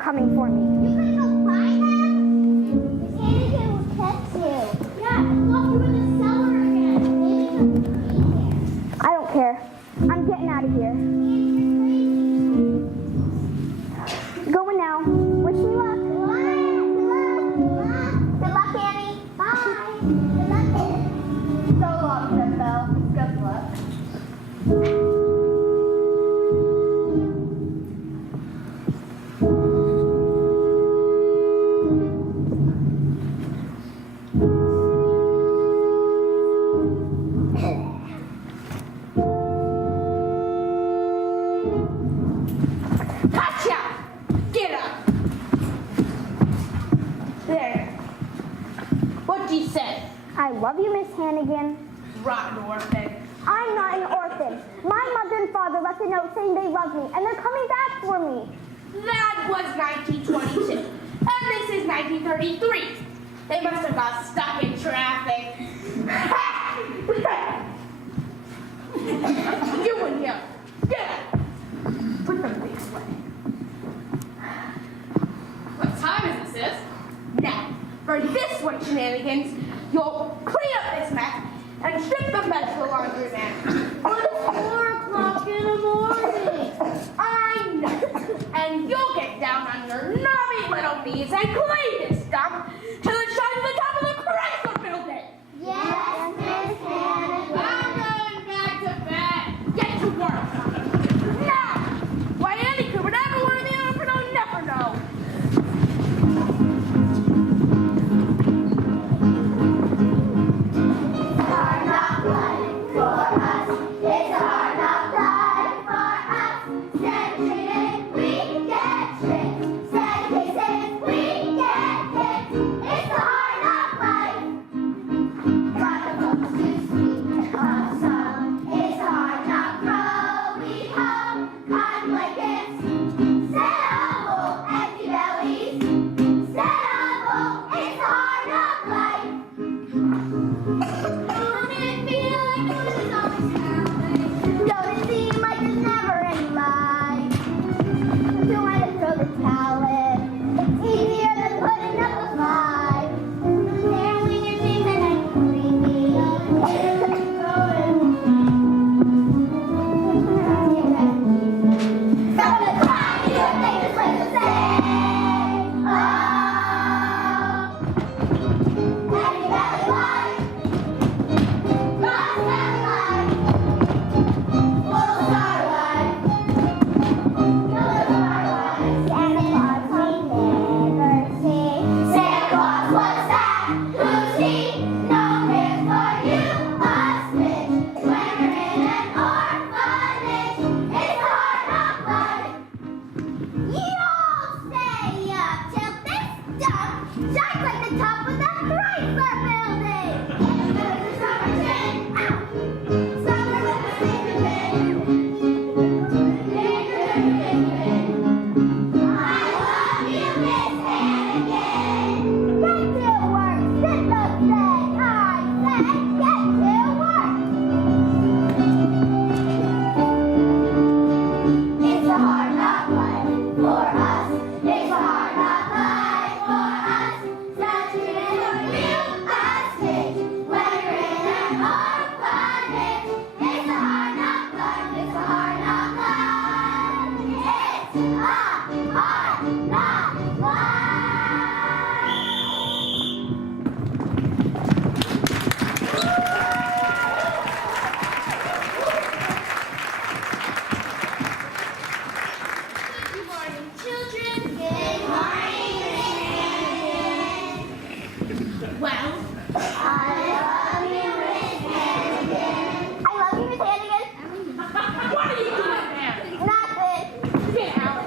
Coming for me. You gonna go find them? Anakin will catch you. Yeah, look, you're in the cellar again. Maybe he'll be there. I don't care. I'm getting out of here. Going now. Wish me luck. Good luck, Annie. Bye. Good luck, Annie. So long, Belle. Good luck. I love you, Miss Hannigan. Rotten orphan. I'm not an orphan. My mother and father left a note saying they love me, and they're coming back for me. That was 1922, and this is 1933. They must have got stuck in traffic. You in here. Get up. Put them things away. Let's this one, Shenanigans, you'll clean up this mess and strip the bed to the laundromat. But it's 4 o'clock in the morning. I know. And you'll get down on your knobby little knees and clean this stuff till it shines to the top of the Chrysler building. Yes, Miss Hannigan. I'm going back to bed. Get to work. Now. Why, Andy Cooper, never want to be on for no never know. Hard knock life for us. It's a hard knock life for us. Stand treated, we get tricked. Stand cases, we get kicked. It's a hard knock life. Rock the books to sleep on some. It's a hard knock growing home. Cotton blankets, set up old empty bellies. Set up old, it's a hard knock life. Don't it feel like this is always happening? Don't it seem like there's never any light? Who might have thrown the towel in? It's easier than putting up a fight. There when your dreams and I'm creepy. From the time your thing is what to say. Oh, happy valley life. Santa Claus, what's that? Who's he? No gift for you, a snitch. When you're in an orphanage, it's a hard knock life. You all stay up till this stuff shines like the top of the Chrysler building. There's a summer tin, ow! Summer with a sleeping pin. I love you, Miss Hannigan. Get to work, sit the thing. I said get to work. It's a hard knock life for us. It's a hard knock life for us. Saturated real stitch when you're in an orphanage. It's a hard knock life. It's a hard knock life. It's a hard knock life. Good morning, children. Good morning, Miss Hannigan. Well, I love you, Miss Hannigan. I love you, Miss Hannigan. what are you doing there? Nothing. Get out.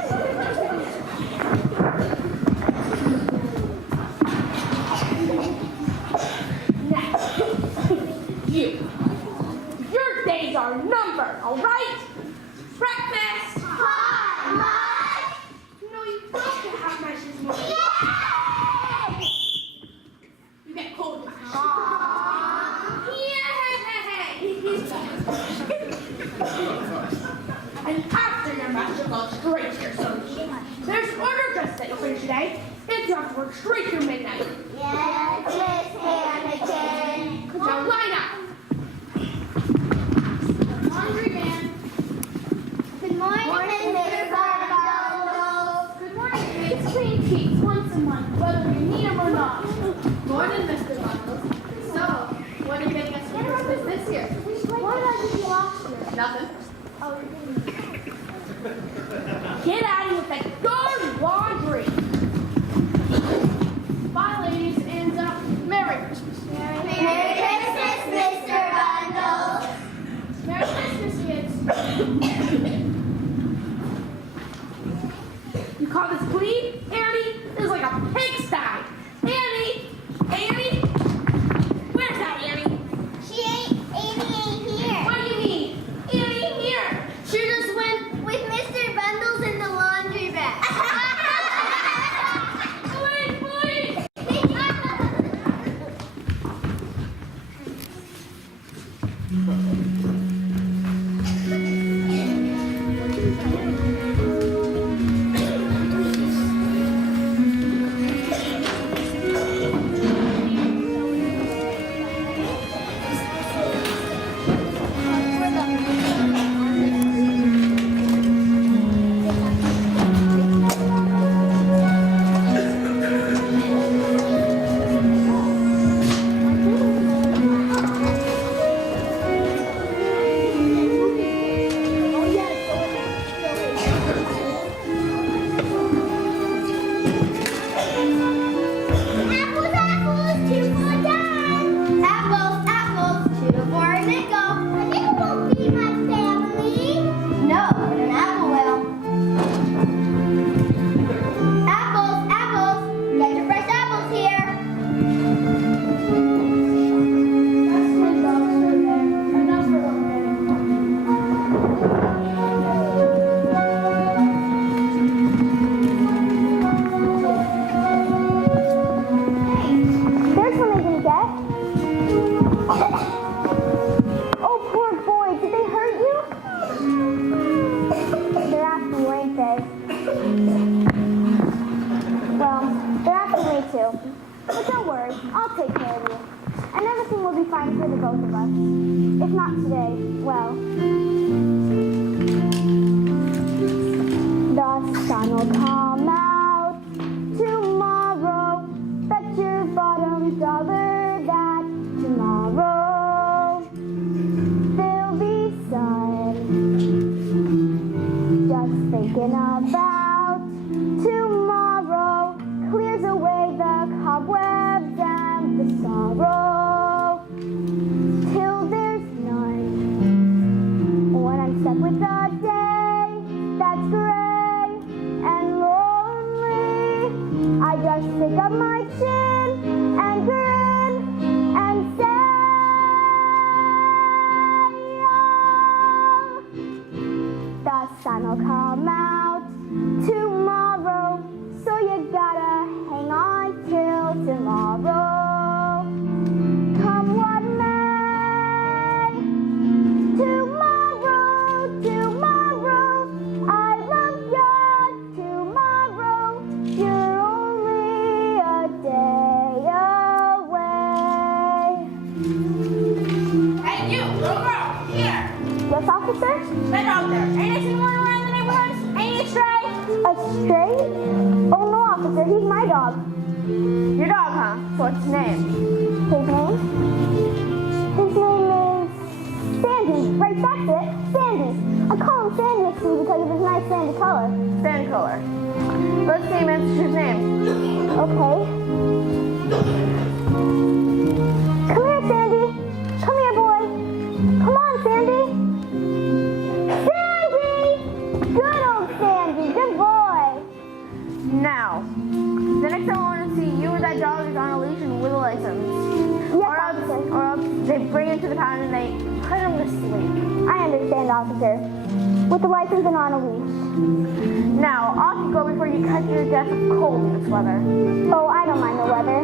Now, you. Your days are numbered, all right? Breakfast. Hot much. No, you don't get hot much this morning. Yay! You get cold much. Aw. And after your match, you'll go straight to your sewing machine. There's order dress that you'll finish today. If you have to work straight through midnight. Yes, Miss Hannigan. Now line up. Laundry man. Good morning, Mr. Bundles. Good morning. It's clean teeth once a month, whether you need them or not. Morning, Mr. Bundles. So, what are you getting us for Christmas this year? What did I give you last year? Nothing. Oh, you didn't. Get out of here with that dirty laundry. Bye, ladies, and Merry Christmas. Merry Christmas, Mr. Bundles. Merry Christmas, kids. You call this clean, Annie? This is like a pigsty. Annie! Annie! Where's that Annie? Annie ain't here. What do you mean? Annie here! She just went with Mr. Bundles in the laundry bag. Please, please! I'll take care of you. And everything will be fine for the both of us. If not today, well, the sun will come out tomorrow. Bet your bottom dollar that tomorrow there'll be sun. Just thinking about tomorrow clears away the cobwebs and the sorrow till there's none. When I'm stuck with a day that's gray and lonely, I just stick up my chin and grin and say, oh, the sun will come out tomorrow, so you gotta hang on till tomorrow. Come what may, tomorrow, tomorrow, I love you tomorrow. You're only a day away. Hey, you, little girl, here. Yes, officer? That dog there. Ain't it anyone around the neighborhood? Ain't he stray? A stray? Oh no, officer, he's my dog. Your dog, huh? So what's his name? His name? His name is Sandy. Right, that's it. Sandy. I call him Sandy actually because of his nice sandy color. Sand color. Let's see him answer his name. Okay. Come here, Sandy. Come here, boy. Come on, Sandy. Sandy! Good old Sandy. Good boy. Now, the next time I want to see you or that dog is on a leash and with a license. Yes, Or officer. else they bring him to the pound and they put him to sleep. I understand, officer. With the license and on a leash. Now, off you go before you catch your death of cold in this weather. Oh, I don't mind the weather.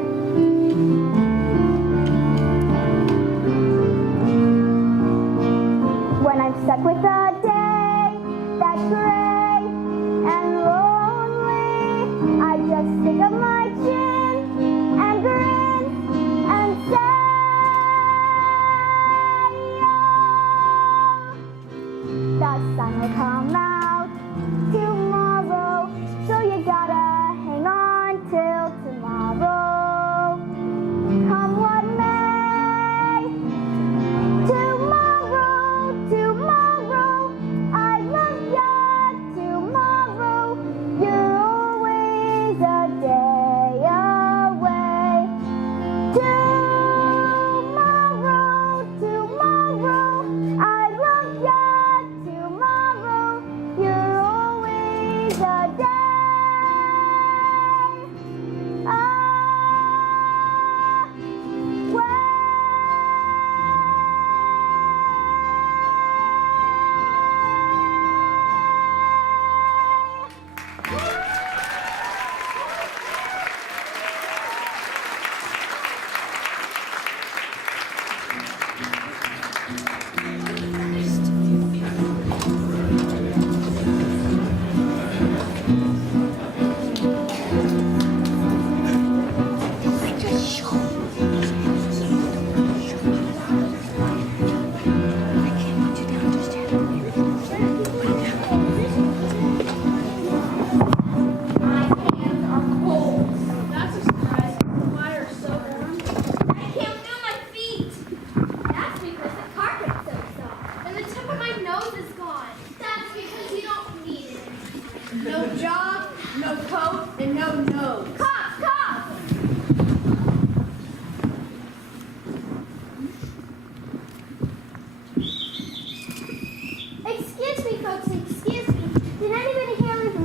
When I'm stuck with a day that's gray and lonely, I just stick up my chin and grin and say, oh, the sun will come out tomorrow, so you gotta hang on till tomorrow. Come what may, tomorrow, tomorrow, I love you tomorrow. You're always a day away. Tomorrow, tomorrow, I love you tomorrow. You're always a day My hands are cold. That's a surprise. Why are so warm? I can't feel my feet. That's because the carpet's so soft. And the tip of my nose is gone. That's because you don't need it. No job, no coat, and no nose. Cough, cough. Excuse me, folks, excuse me. Did anybody hear of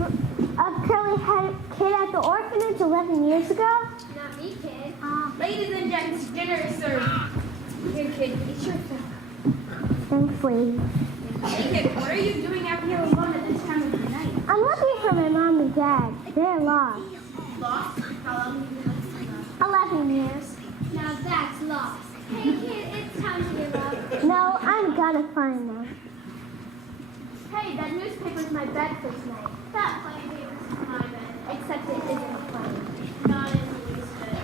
a curly-headed kid at the orphanage 11 years ago? Not me, kid. Ladies and gents, dinner is served. Here, kid, eat your fill. Thanks, lady. Hey, kid, what are you doing out here alone at this time of the night? I'm looking for my mom and dad. They're lost. Lost? How long have you been looking for them? 11 years. Now that's lost. Hey, kid, it's time to give up. No, I'm gonna find them. Hey, that newspaper's my bed for tonight. That funny paper's my bed. Except it isn't funny. Not in the least bit.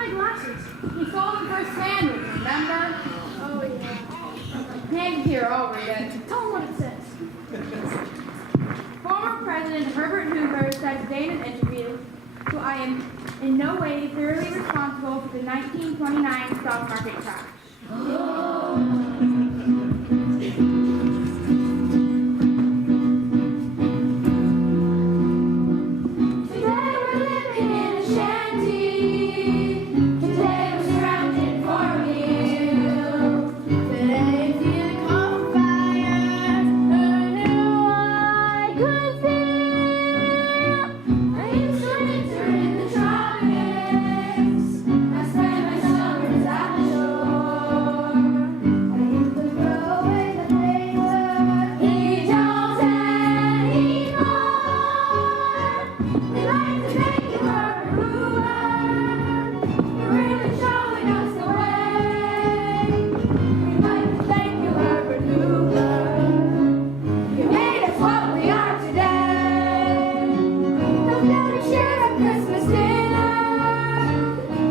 my glasses? He sold them for a sandwich, remember? Oh, yeah. Hand here, I'll read it. Tell him what it says. Former President Herbert Hoover said today in an interview, "So I am in no way thoroughly responsible for the 1929 stock market crash." Today we're living in a shanty. Today we're surrounded for you. Today it's in a fire. A new I could feel. I used to winter in the tropics. I spent my summers at the shore. I used to throw away the paper. He don't anymore. We like to thank you, Herbert Hoover. You're really showing us the way. We like to thank you, Herbert Hoover. You made us what we are today. Don't be sure of Christmas dinner.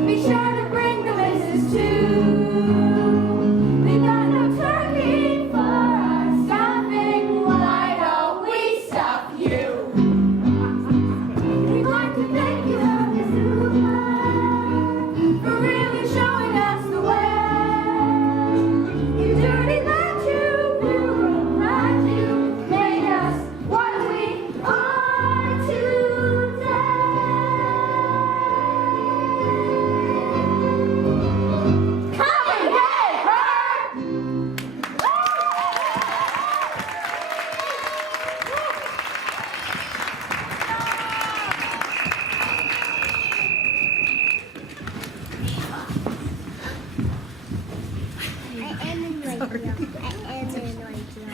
Be sure to bring the missus too. We got no turkey for our stuffing. Why don't we stuff you? We'd like to thank you, Herbert Hoover, for really showing us the way. You dirty that you made us what we are today. Come and get it, Herb! I am annoyed, Joe. I am annoyed, Joe.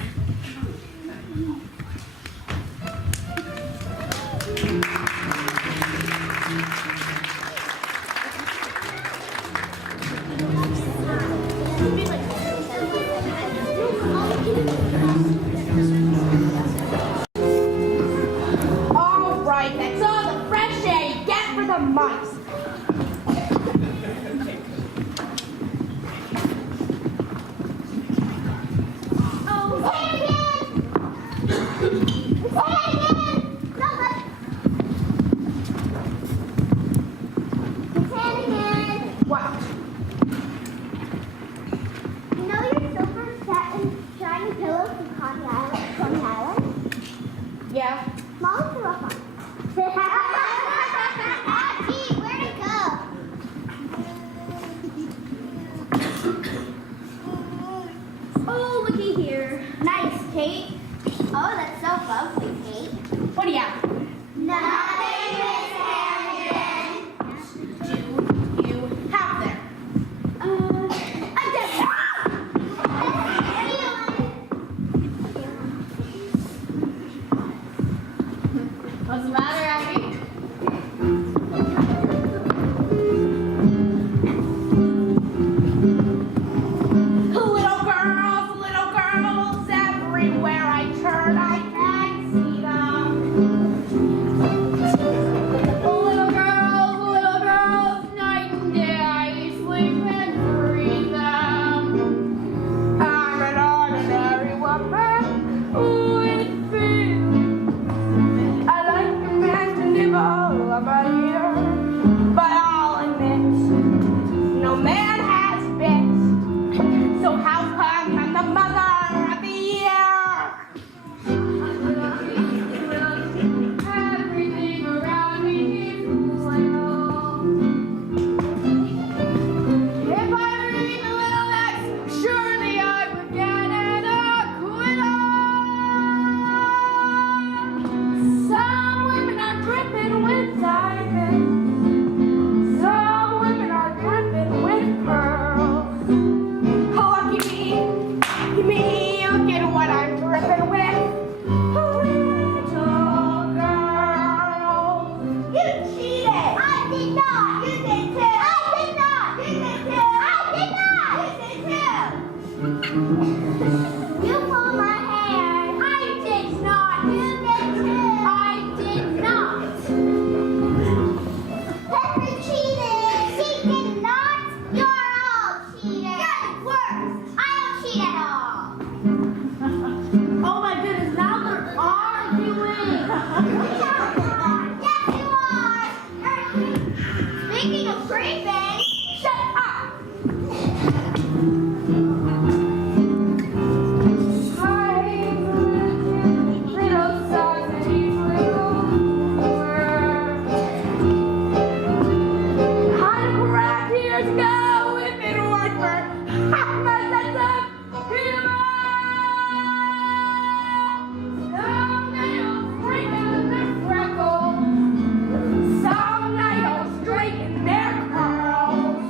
All right, that's all the fresh air you get for the mice. Oh, Hannigan! Hannigan! Hannigan! What? You know your silver set and shiny pillows from Coney Island? Yeah. Mom threw up on it. Gee, where'd it go? Oh, looky here. Nice, Kate. Oh, that's so lovely, Kate. What do you have? Nothing, Miss Hannigan. Do you have there? I just... What's the matter, Abby? Little girls, everywhere I turn, I can see them. Little girls, night and day, I sleep and breathe them. I'm an ordinary woman with feelings. I like a man Yes, you are. Speaking of creeping, Shut up! Little socks and these little words. I'd cry years ago if it weren't for half my sense of humor. Some nails wrinkle their freckles. Some nails straighten their curls.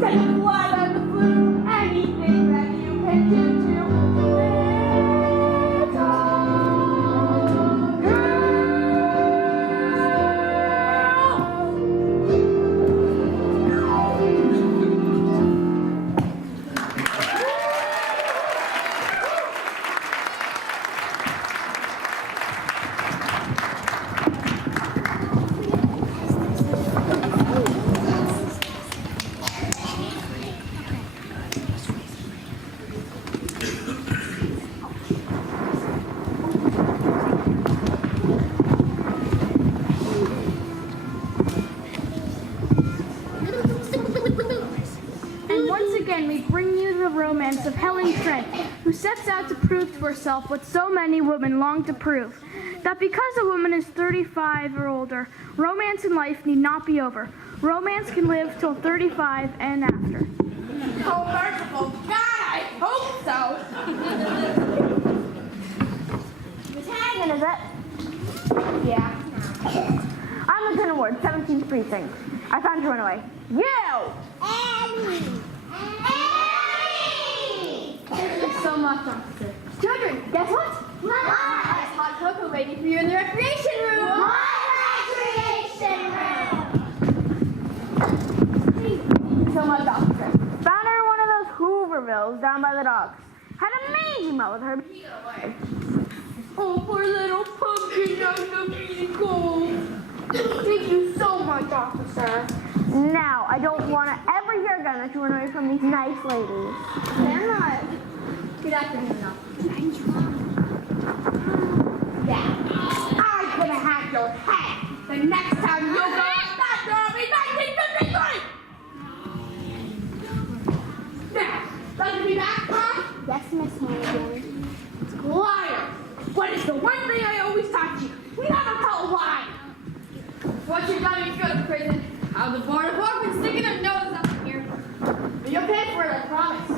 Say the blood on the blue, anything that you can do to little girl. And once again, we bring you the romance of Helen Trent, who sets out to prove to herself what so many women long to prove, that because a woman is 35 or older, romance in life need not be over. Romance can live till 35 and after. Oh, merciful God, I hope so. Miss Hannigan, is it? Yeah. I'm Lieutenant Ward, 17th Precinct. I found your runaway. You! Annie. Thank you so much, officer. Children, guess what? What? There's hot cocoa waiting for you in the recreation room. My recreation room. So much, officer. Found her in one of those Hoovervilles down by the docks. Had a mangy mutt with her. Oh, poor little pumpkin out of being cold. Thank you so much, officer. Now, I don't want to ever hear again that you run away from these nice ladies. They're not. Good afternoon, officer. I'm gonna have your head the next time you go back there will be 1953! Now, let me be back, huh? Yes, Miss Hannigan. Liar! What is the one thing I always taught you? Never tell a lie! What you done is good, prison. How the board of orphans sticking their nose up here. But you'll pay for it, I promise.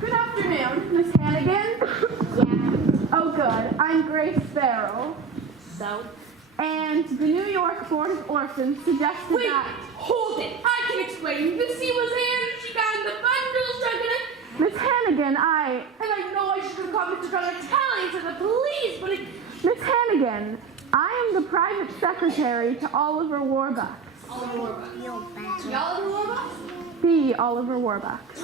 Good afternoon, Miss Hannigan. Oh, good. I'm Grace Farrell. So? And the New York Board of Orphans suggested that... Hold it! I can explain. The sea was here, and she got in the bundles, stuck in it. Miss Hannigan, I know I should have called Mr. Donatelli to the police, but Miss Hannigan, I am the private secretary to Oliver Warbucks. Oliver Warbucks. The Oliver Warbucks? The Oliver Warbucks.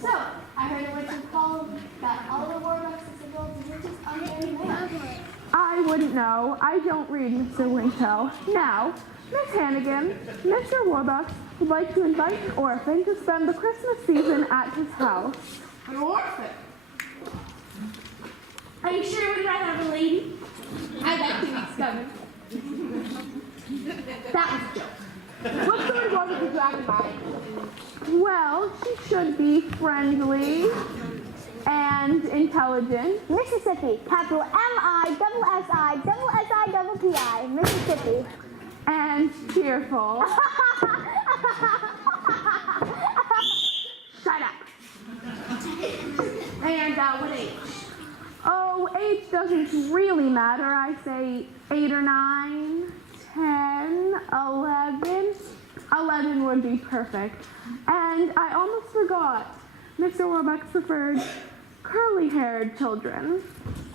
So, I heard it was called that Oliver Warbucks is the world's richest unmarried man. I wouldn't know. I don't read Mr. Winkle. Now, Miss Hannigan, Mr. Warbucks would like to invite an orphan to spend the Christmas season at his house. An orphan? Are you sure we'd rather have a lady? I got 2 weeks coming. That was a joke. What sort of woman would you have in mind? Well, she should be friendly and intelligent. Mississippi, capital M-I-S-S-I-S-S-I-P-I, Mississippi. And cheerful. Shut up. And what age? Oh, age doesn't really matter. I say 8 or 9, 10, 11. 11 would be perfect. And I almost forgot. Mr. Warbucks preferred curly-haired children.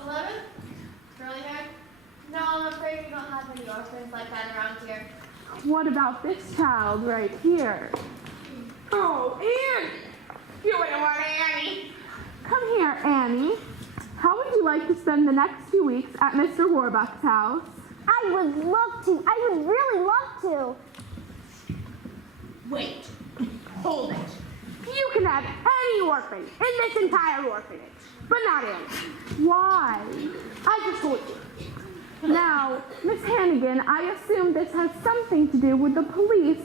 11? Curly hair? No, I'm afraid we don't have any orphans like that around here. What about this child right here? Oh, Annie! You wouldn't want Annie. Come here, Annie. How would you like to spend the next few weeks at Mr. Warbucks' house? I would love to. I would really love to. Wait. Hold it. You can have any orphan in this entire orphanage, but not Annie. Why? I just told you. Now, Miss Hannigan, I assume this has something to do with the police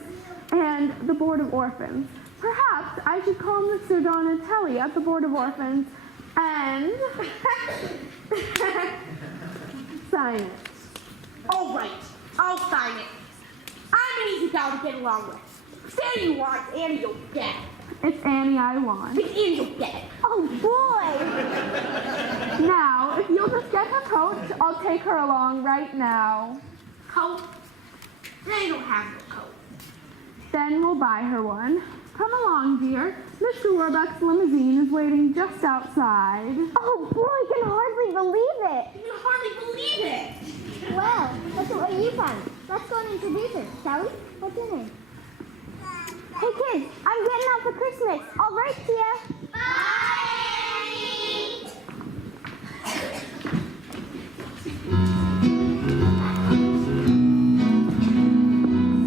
and the Board of Orphans. Perhaps I should call Mr. Donatelli at the Board of Orphans and sign it. All right, I'll sign it. I'm an easy gal to get along with. If Annie wants, Annie will get it. It's Annie I want. If Annie will get it. Oh boy! Now, if you'll just get her coat, I'll take her along right now. Coat? They don't have no coat. Then we'll buy her one. Come along, dear. Mr. Warbuck's limousine is waiting just outside. Oh boy, I can hardly believe it. You can hardly believe it. Well, look at what you found. Let's go and introduce her, shall we? What's your name? Hey kids, I'm getting out for Christmas. All right, Tia. Bye!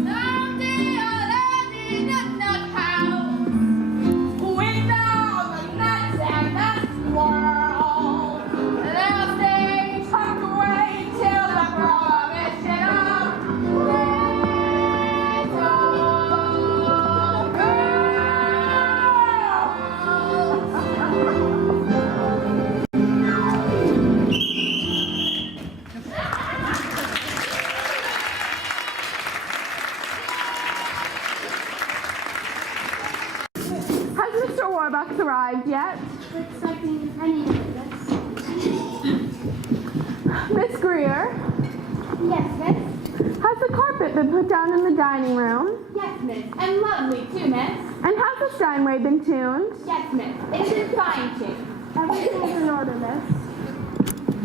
Someday I'll land in a nut house with all the nuts and the squirrel. They'll stay tucked away till the prohibition of little girl. Has Mr. Warbucks arrived yet? Expecting any of Miss Greer, Yes, miss. has the carpet been put down in the dining room? Yes, miss. And lovely, too, miss. And has the Steinway been tuned? Yes, miss. It's in fine tune. Everything is in order, miss.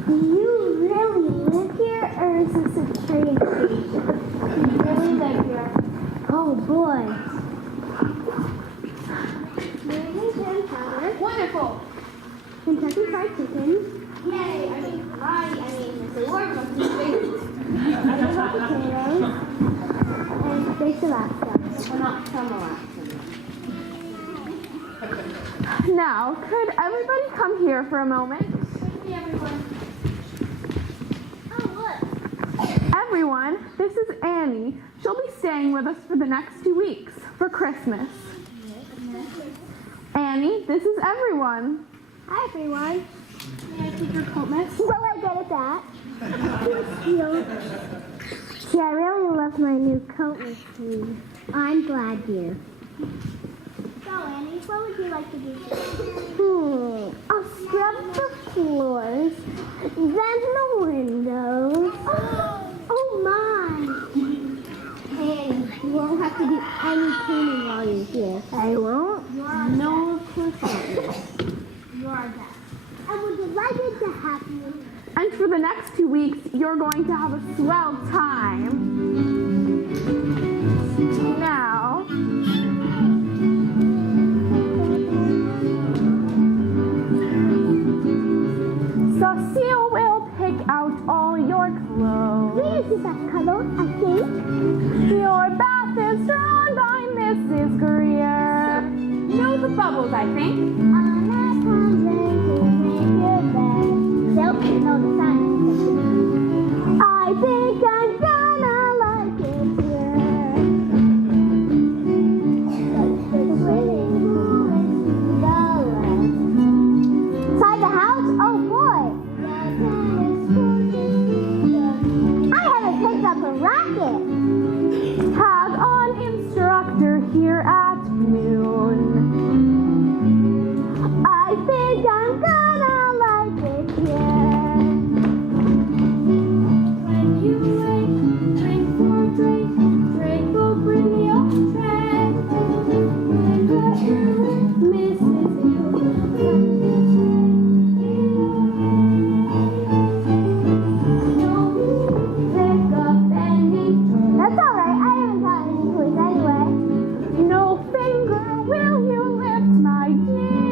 Do you really live here, or is this a train station? You really live here. Oh boy. Mayonnaise powder. Wonderful. Kentucky Fried Chicken. Yay. Mr. Warbucks is great. Idaho potatoes. And baked Alaska. Well, not from Alaska. Now, could everybody come here for a moment? Oh, look. Everyone, this is Annie. She'll be staying with us for the next 2 weeks for Christmas. Annie, this is everyone. Hi, everyone. May I take your coat, miss? Well, I get at that. See, I really love my new coat, Miss Queen. I'm glad, dear. So, Annie, what would you like to do? I'll scrub the floors, then the windows. Oh, my. Annie, you won't have to do any cleaning while you're here. I won't? No, of course not. You are best. I would delighted to have you. And for the next 2 weeks, you're going to have a swell time. Now, Cecile will pick out all your clothes. Where is that cuddle, I think? Your bath is drawn by Mrs. Greer. No, the bubbles, I think. On that convent to make your bed. They'll know the sign. I think I'm gonna like it here. Such a swimming pool in the left. Inside the house? Oh boy. I haven't picked up a racket. Tag on instructor here at noon. I think I'm gonna like it here. When you wake, drink for drink, drink will bring me off track. Mrs. That's alright, I haven't got any clues anyway. No finger will you lift, my dear.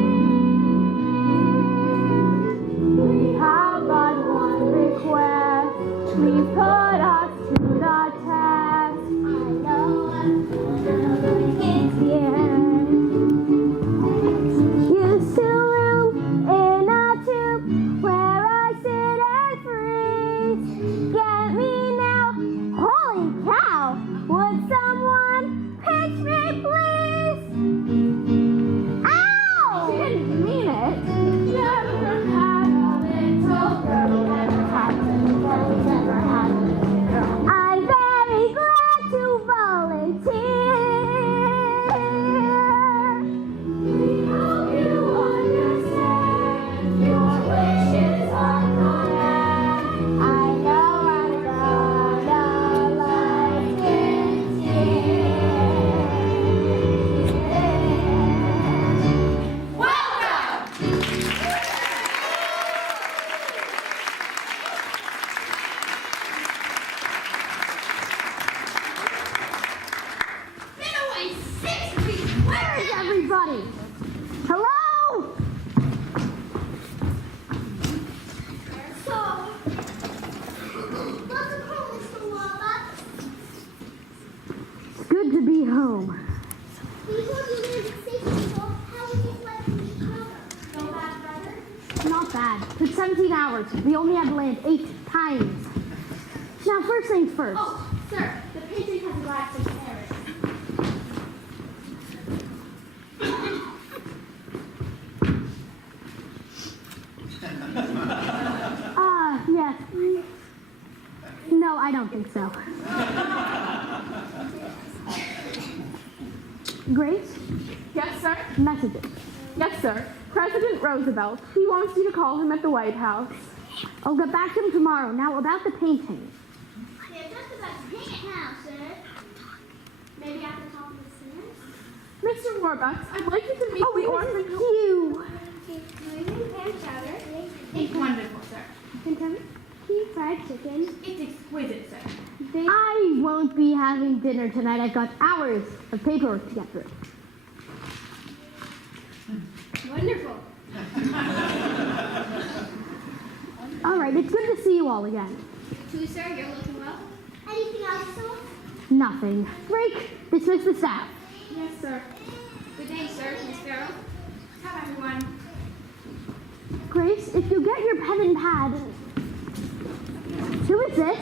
home. We told you we were safe people. How would you like from Chicago? So bad, brother? Not bad. Took 17 hours. We only had to land 8 times. Now, first things first. Oh, sir, the painting has arrived in Paris. Yes. No, I don't think so. Grace, Yes, sir. messages. Yes, sir. President Roosevelt. He wants you to call him at the White House. I'll get back to him tomorrow. Now, about the painting. They're just about to paint it now, sir. Maybe at the top of the stairs? Mr. Warbucks, I'd like you to meet the orphan who... You. It's wonderful, sir. Kentucky Fried Chicken. It's exquisite, sir. I won't be having dinner tonight. I've got hours of paperwork to get through. Wonderful. All right, it's good to see you all again. Too, sir, you're looking well. Anything else, sir? Nothing. Break. Dismiss the staff. Yes, sir. Good day, sir, Miss Farrell. Come, everyone. Grace, if you get your pen and pad. Who is this?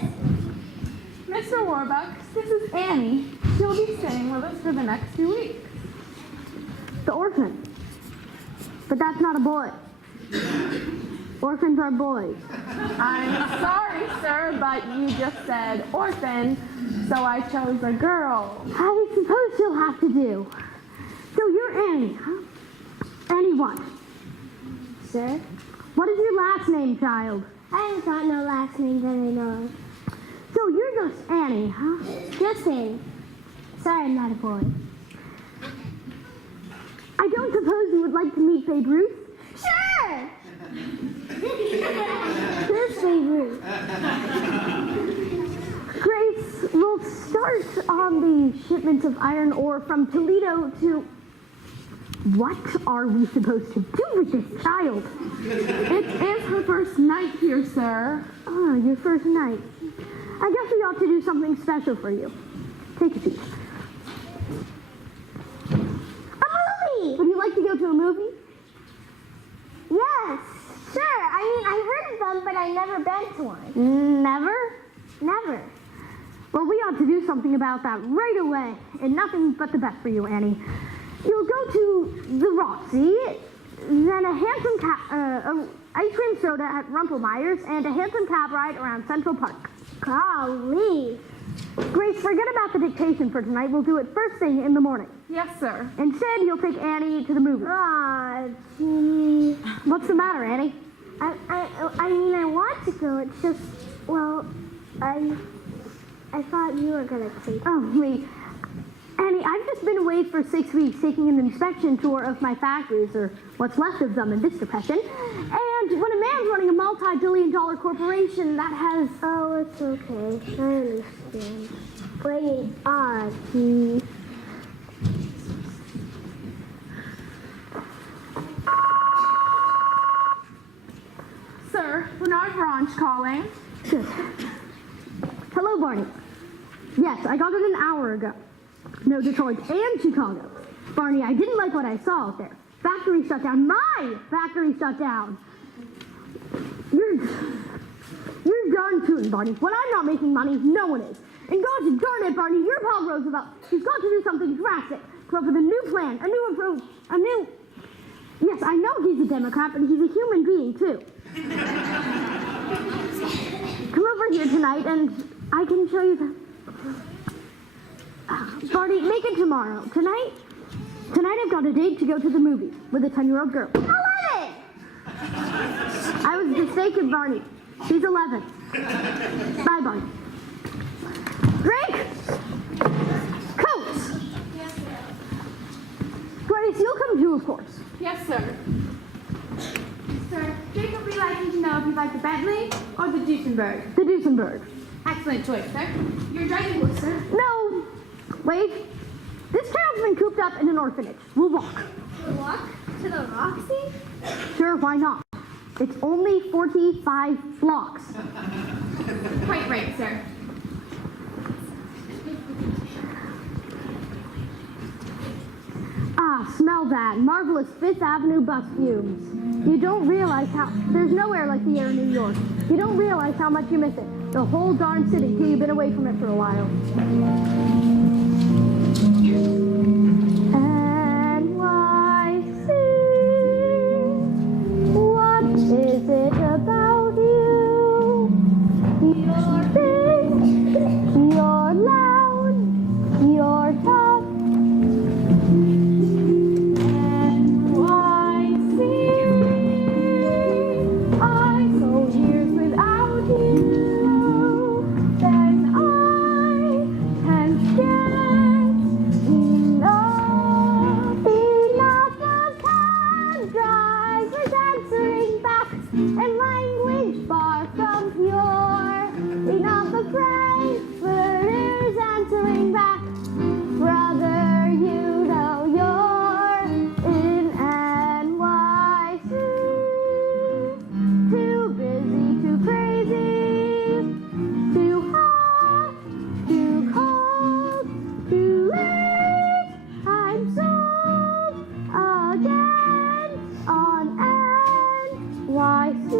Mr. Warbucks, this is Annie. She'll be staying with us for the next 2 weeks. The orphan. But that's not a boy. Orphans are boys. I'm sorry, sir, but you just said orphan, so I chose a girl. I suppose you'll have to do. So you're Annie, huh? Annie what? Sir? What is your last name, child? I haven't got no last name that I know of. So you're just Annie, huh? Just Annie. Sorry, I'm not a boy. I don't suppose you would like to meet Babe Ruth? Sure! This Babe Ruth. Grace, we'll start on the shipment of iron ore from Toledo to... What are we supposed to do with this child? It is her first night here, sir. Oh, your first night. I guess we ought to do something special for you. Take a seat. A movie! Would you like to go to a movie? Yes, sure. I heard of them, but I never been to one. Never? Never. Well, we ought to do something about that right away. And nothing but the best for you, Annie. You'll go to the Roxy, then a handsome ice cream soda at Rumpelmeyer's, and a handsome cab ride around Central Park. Golly. Grace, forget about the dictation for tonight. We'll do it first thing in the morning. Yes, sir. Instead, you'll take Annie to the movie. Ah, gee. What's the matter, Annie? I mean, I want to go. It's just, well, I thought you were gonna take. Oh, me. Annie, I've just been away for 6 weeks taking an inspection tour of my factories, or what's left of them in this depression. And when a man's running a multi-billion-dollar corporation, that has... Oh, it's okay. I understand. Wait, gee. Sir, Bernard Branch calling. Good. Hello, Barney. Yes, I got it an hour ago. No, Detroit and Chicago. Barney, I didn't like what I saw out there. Factory shut down. My factory shut down. You're darn tootin', Barney. When I'm not making money, no one is. And gosh darn it, Barney, your pal Roosevelt, he's got to do something drastic. Come up with a new plan, a new approach, a new... Yes, I know he's a Democrat, but he's a human being, too. Come over here tonight, and I can show you the... Barney, make it tomorrow. Tonight I've got a date to go to the movies with a 10-year-old girl. 11! I was mistaken, Barney. She's 11. Bye, Barney. Drink! Coats! Yes, sir. Grace, you'll come too, of course. Yes, sir. Sir, Jake would be liking to know if you like the Bentley or the Duesenberg. The Duesenberg. Excellent choice, sir. You're driving with, sir. No! Wait. This child's been cooped up in an orphanage. We'll walk. Walk to the Roxy? Sure, why not? It's only 45 blocks. Quite right, sir. Ah, smell that. Marvelous Fifth Avenue bus fumes. You don't realize how... There's nowhere like the air in New York. You don't realize how much you miss it. The whole darn city till you've been away from it for a while. NYC. What is it about you? You're big, you're loud, you're tough. NYC. I go years without you. Then I can't get enough. Enough of cab drivers answering back and language far from pure. Enough of frankfurters answering back. Brother, you know you're in NYC. Too busy, too crazy, too hot, too cold, too late. I'm sold again on NYC.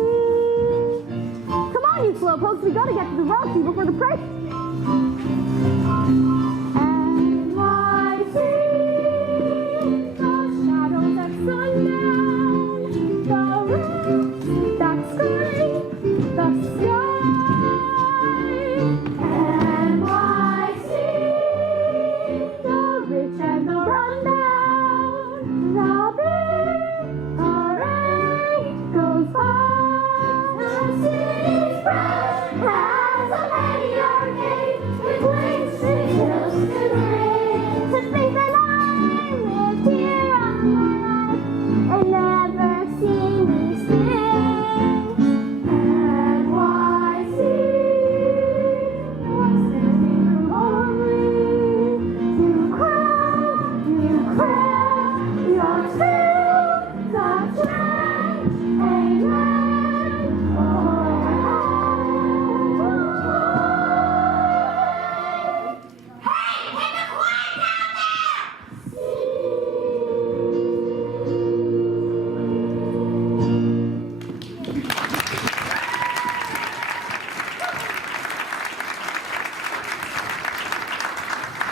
Come on, you slowpokes, we gotta get to the Roxy before the price. NYC, the shadows at sundown, the roofs that scream, the sky. NYC, the rich and the rundown, the big parade goes by. The city's proud, has a many arcade with wings and hills to rain. To think that I lived here all my life and never seen these things. NYC, was standing room only to crowd, you crowd, you're still the trend. Amen. Hey, hit the quiet down there!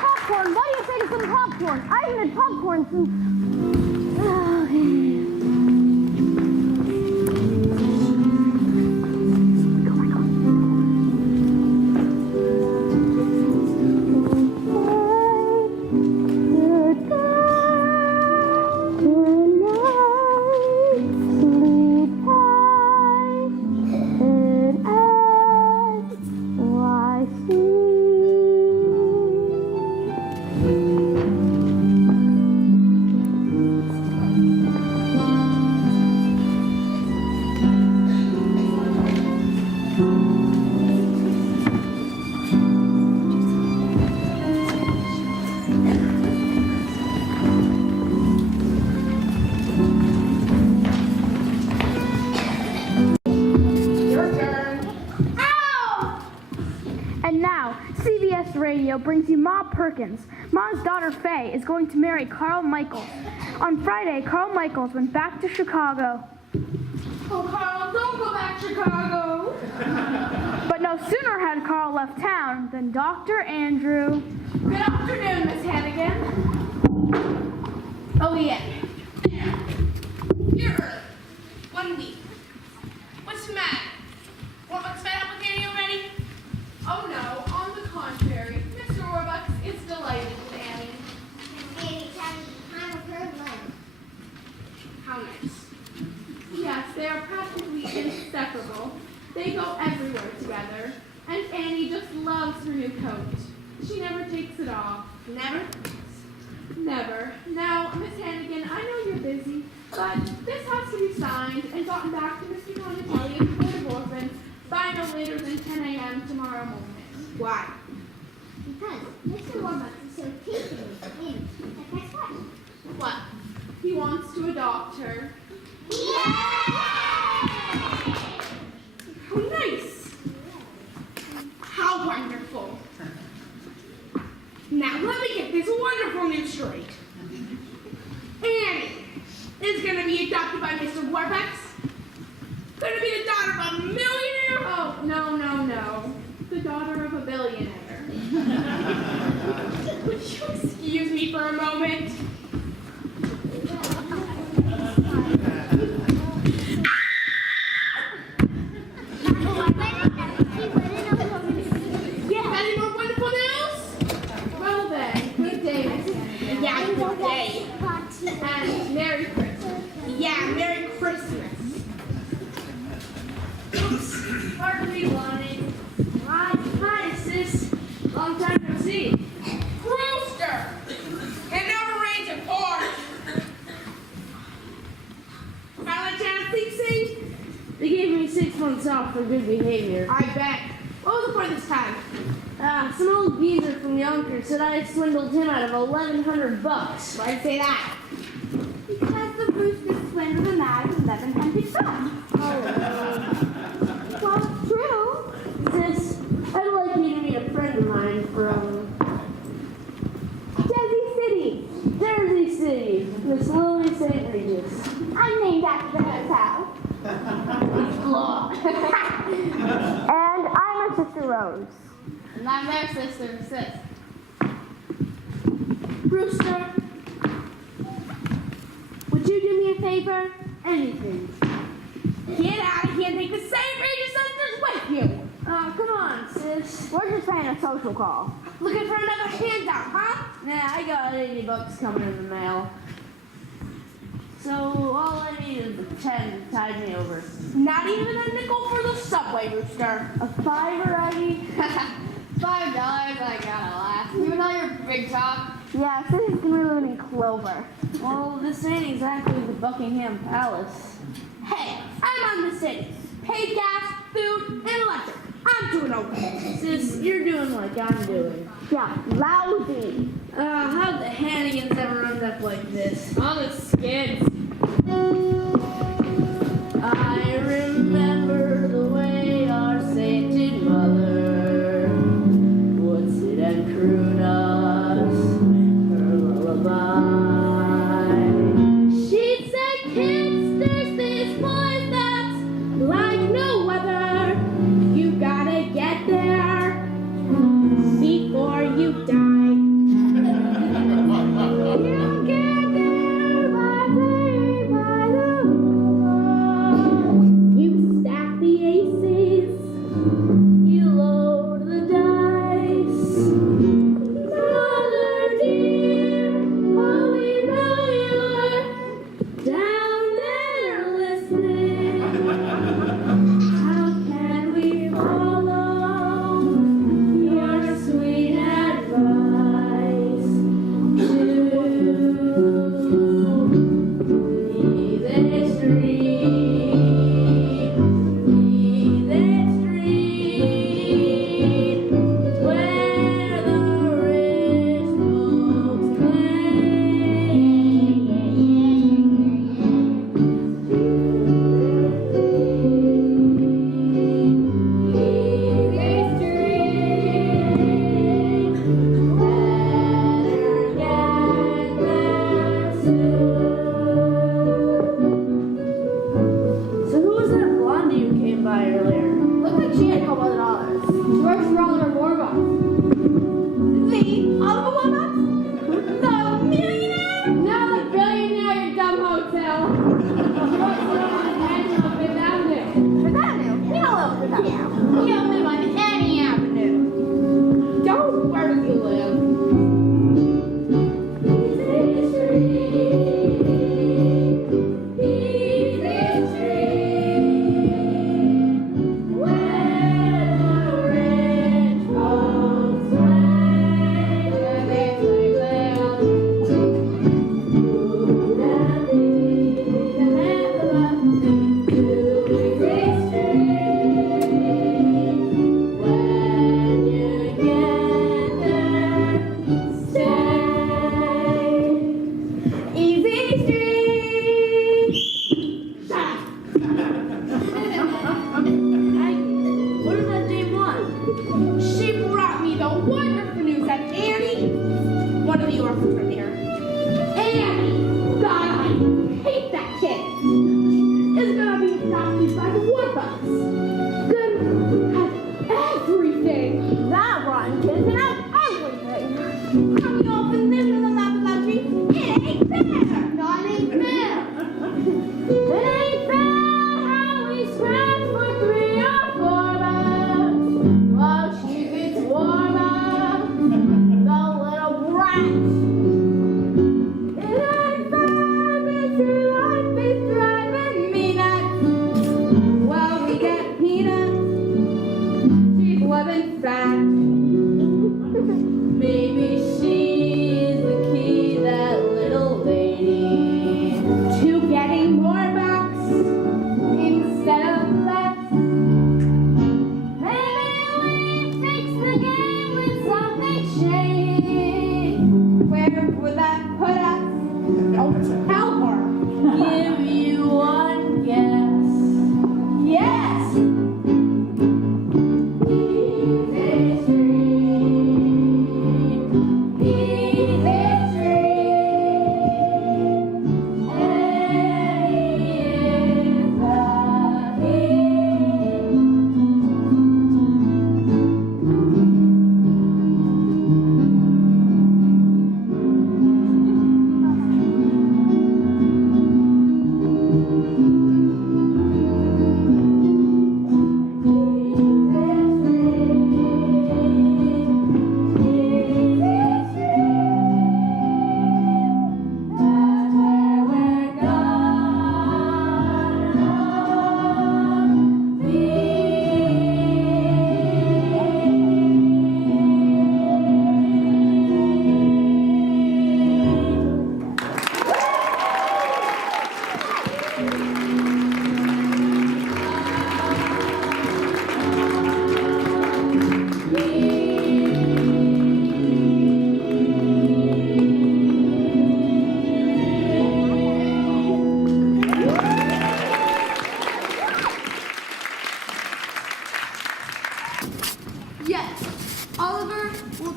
Popcorn, what do you think of some popcorn? I haven't had popcorn since... And now, CBS Radio brings you Ma Perkins. Ma's daughter Faye is going to marry Carl Michaels. On Friday, Carl Michaels went back to Chicago. Oh, Carl, don't go back to Chicago. But no sooner had Carl left town than Dr. Andrew. Good afternoon, Miss Hannigan. Oh, yeah. You're early. 1 week. What's the matter? Warbucks fed up with Annie already? Oh, no. On the contrary. Mr. Warbucks is delighted with Annie. Annie's having the time of her life. How nice. Yes, they are practically inseparable. They go everywhere together. And Annie just loves her new coat. She never takes it off. Never? Never. Now, Miss Hannigan, I know you're busy, but this has to be signed and gotten back to Mr. Donatelli at the Board of Orphans by no later than 10 a.m. tomorrow morning. Why? Because Mr. Warbucks is so tasty and guess what? What? He wants to adopt her. Yay! How nice! How wonderful! Now let me get this wonderful news straight. daughter of a billionaire. Would you excuse me for a moment? Any more wonderful news? Well then, good day, Miss Hannigan. Yeah, good day. And Merry Christmas. Yeah, Merry Christmas. Pardon me, Lonnie. Hi, sis. Long time no see. Brewster! It never rains in Fort. Have a chance to sing? They gave me 6 months off for good behavior. I bet. What was it for this time? Some old geezer from Yonkers said I swindled him out of $1,100. Why'd say that? Because the rooster swindled him out of $1,100. Well, true. Sis, I'd like you to meet a friend of mine from Jersey City, Miss Lily St. Regis. I'm named after the hotel. And I'm her sister Rose. And I'm their sister, sis. Brewster, would you do me a favor? Anything. Get out of here and take the St. Regis sisters with you. Oh, come on, sis. We're just paying a social call. Looking for another handout, huh? Nah, I got $80 coming in the mail. So all I need is a 10 to tide me over. Not even a nickel for the subway, Rooster. A $5, Aggie? $5, I gotta laugh. You and all your big talk. Yeah, so he's gonna be living in Clover. Well, this ain't exactly the Buckingham Palace. Hey, I'm on the city. Paid gas, food, and electric. I'm doing okay. Sis, you're doing like I'm doing. Yeah, lousy. How'd the Hannigans ever end up like this? All the skids. I remember the way our sainted mother would sit and croon us her lullaby. She'd say, kids, there's this place that's like no other. You gotta get there before you die. You get there by day, by the moon. You stack the aces, you load the dice. Mother dear, oh, we know you're down there listening. How can we follow your sweet advice to be this street, where the rich folks So who was that blondie who came by earlier? Looked like she had a couple of dollars. She works for Oliver Warbucks. The Oliver Warbucks? The millionaire? No, the billionaire, you dumb hotel. She works on National Fifth Avenue. Fifth Avenue? We all live Fifth Avenue. You don't live on any avenue. Don't. Where do you live? Easy Street. Shut up. What did that dame want? She brought me the wonderful news that Annie, one of the orphans from here, Annie, God, I hate that kid, is gonna be adopted by the Warbucks. Gonna have everything.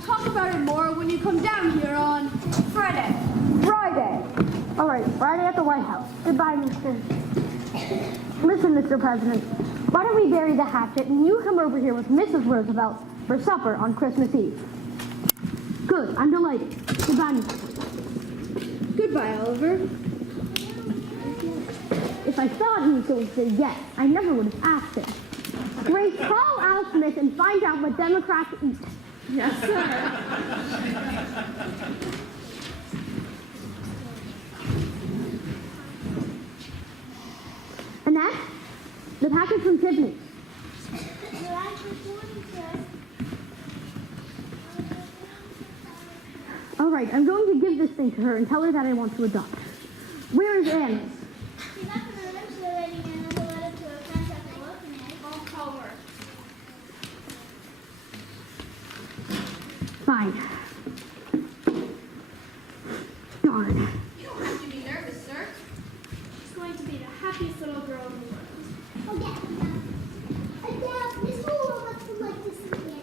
talk about it more when you come down here on Friday. Friday. All right, Friday at the White House. Goodbye, Mr. Listen, Mr. President. Why don't we bury the hatchet and you come over here with Mrs. Roosevelt for supper on Christmas Eve? Good. I'm delighted. Goodbye, Mr. President. Goodbye, Oliver. If I thought he was going to say yes, I never would have asked him. Grace, call Al Smith and find out what Democrats eat. Yes, sir. Annette, the package from Tiffany. All right, I'm going to give this thing to her and tell her that I want to adopt. Where is Annie? She's up in the room, she's writing another letter to a friend at the orphanage. I'll call her. Fine. Darn. You don't have to be nervous, sir. She's going to be the happiest little girl in the world. Oh, yeah. Adele, Miss Roebuck would like to see you.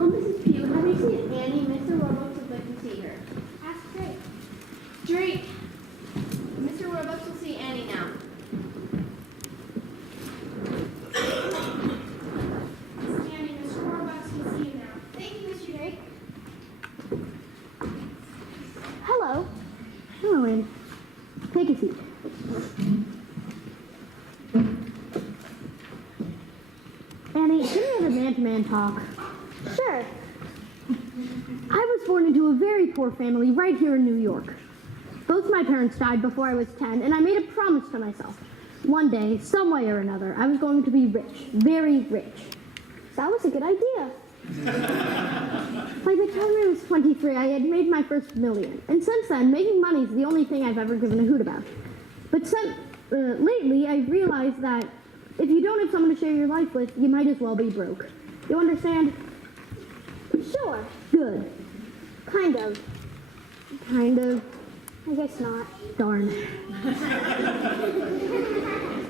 Oh, Mrs. Pugh, have you seen Annie? Mr. Roebuck would like to see her. Ask Drake. Drake, Mr. Roebuck will see Annie now. Miss Annie, Mr. Warbucks will see you now. Thank you, Mr. Drake. Hello. Hello, Annie. Take a seat. Annie, can we have a man-to-man talk? Sure. I was born into a very poor family right here in New York. Both my parents died before I was 10, and I made a promise to myself. One day, some way or another, I was going to be rich, very rich. That was a good idea. By the time I was 23, I had made my first million. And since then, making money is the only thing I've ever given a hoot about. But lately, I've realized that if you don't have someone to share your life with, you might as well be broke. You understand? Sure. Good. Kind of. Kind of. I guess not. Darn.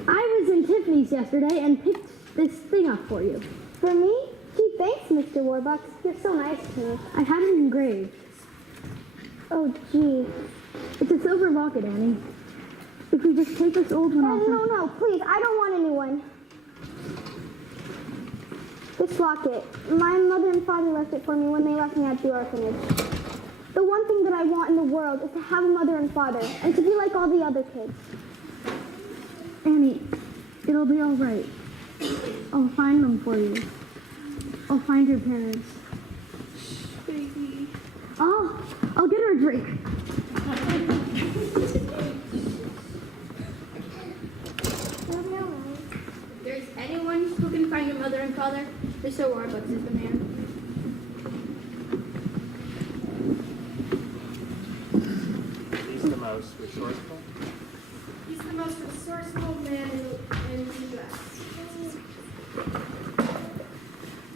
I was in Tiffany's yesterday and picked this thing up for you. For me? Gee, thanks, Mr. Warbucks. You're so nice to me. I had it engraved. Oh, gee. It's a silver locket, Annie. If we just take this old one off... No, please. I don't want a new one. This locket. My mother and father left it for me when they left me at the orphanage. The one thing that I want in the world is to have a mother and father, and to be like all the other kids. Annie, it'll be all right. I'll find them for you. I'll find your parents. Baby. I'll get her a drink. If there's anyone who can find your mother and father, Mr. Warbucks is the man. He's the most resourceful. He's the most resourceful man in the U.S.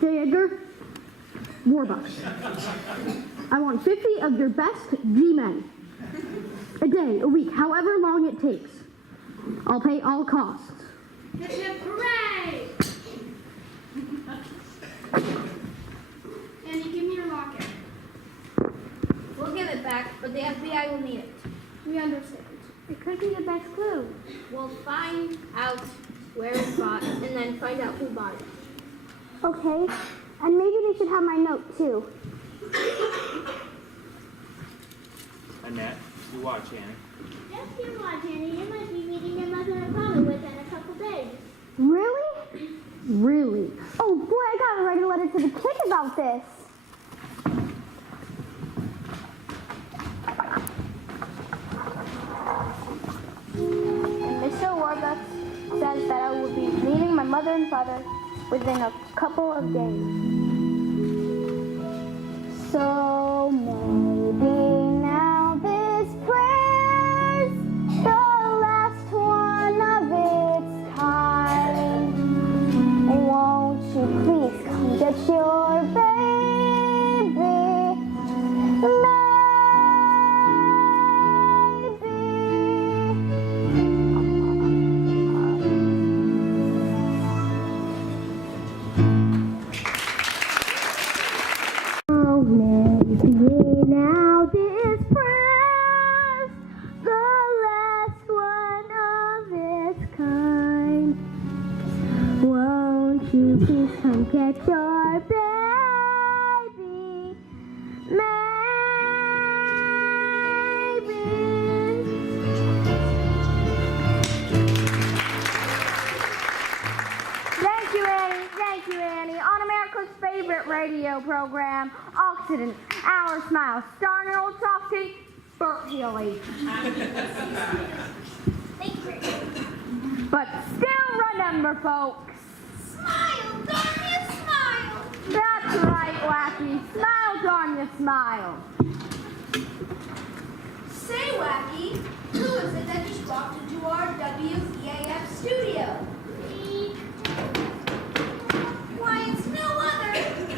J. Edgar, Warbucks. I want 50 of your best G-men. A day, a week, however long it takes. I'll pay all costs. Hip hip hooray! Annie, give me your locket. We'll give it back, but the FBI will need it. We understand. It could be the best clue. We'll find out where it's bought and then find out who bought it. Okay, and maybe they should have my note too. Annette, you watch, Annie. Just you watch, Annie. You might be meeting your mother and father within a couple days. Really? Really? Oh boy, I gotta write a letter to the kid about this. And Mr. Warbucks says that I will be meeting my mother and father within a couple of days. So maybe now this prayer's the last one of its kind. Won't you please come get your baby? Oh, get your baby, maybe. Thank you, Annie. Thank you, Annie. On America's favorite radio program, Oxygen, Our Smile, starring an old softie, Bert Healy. But still remember, folks. Smile, darn you, smile. That's right, Wacky. Smile, darn you, smile. Say, Wacky, who is it that just walked into our WEAF studio? Why, it's no other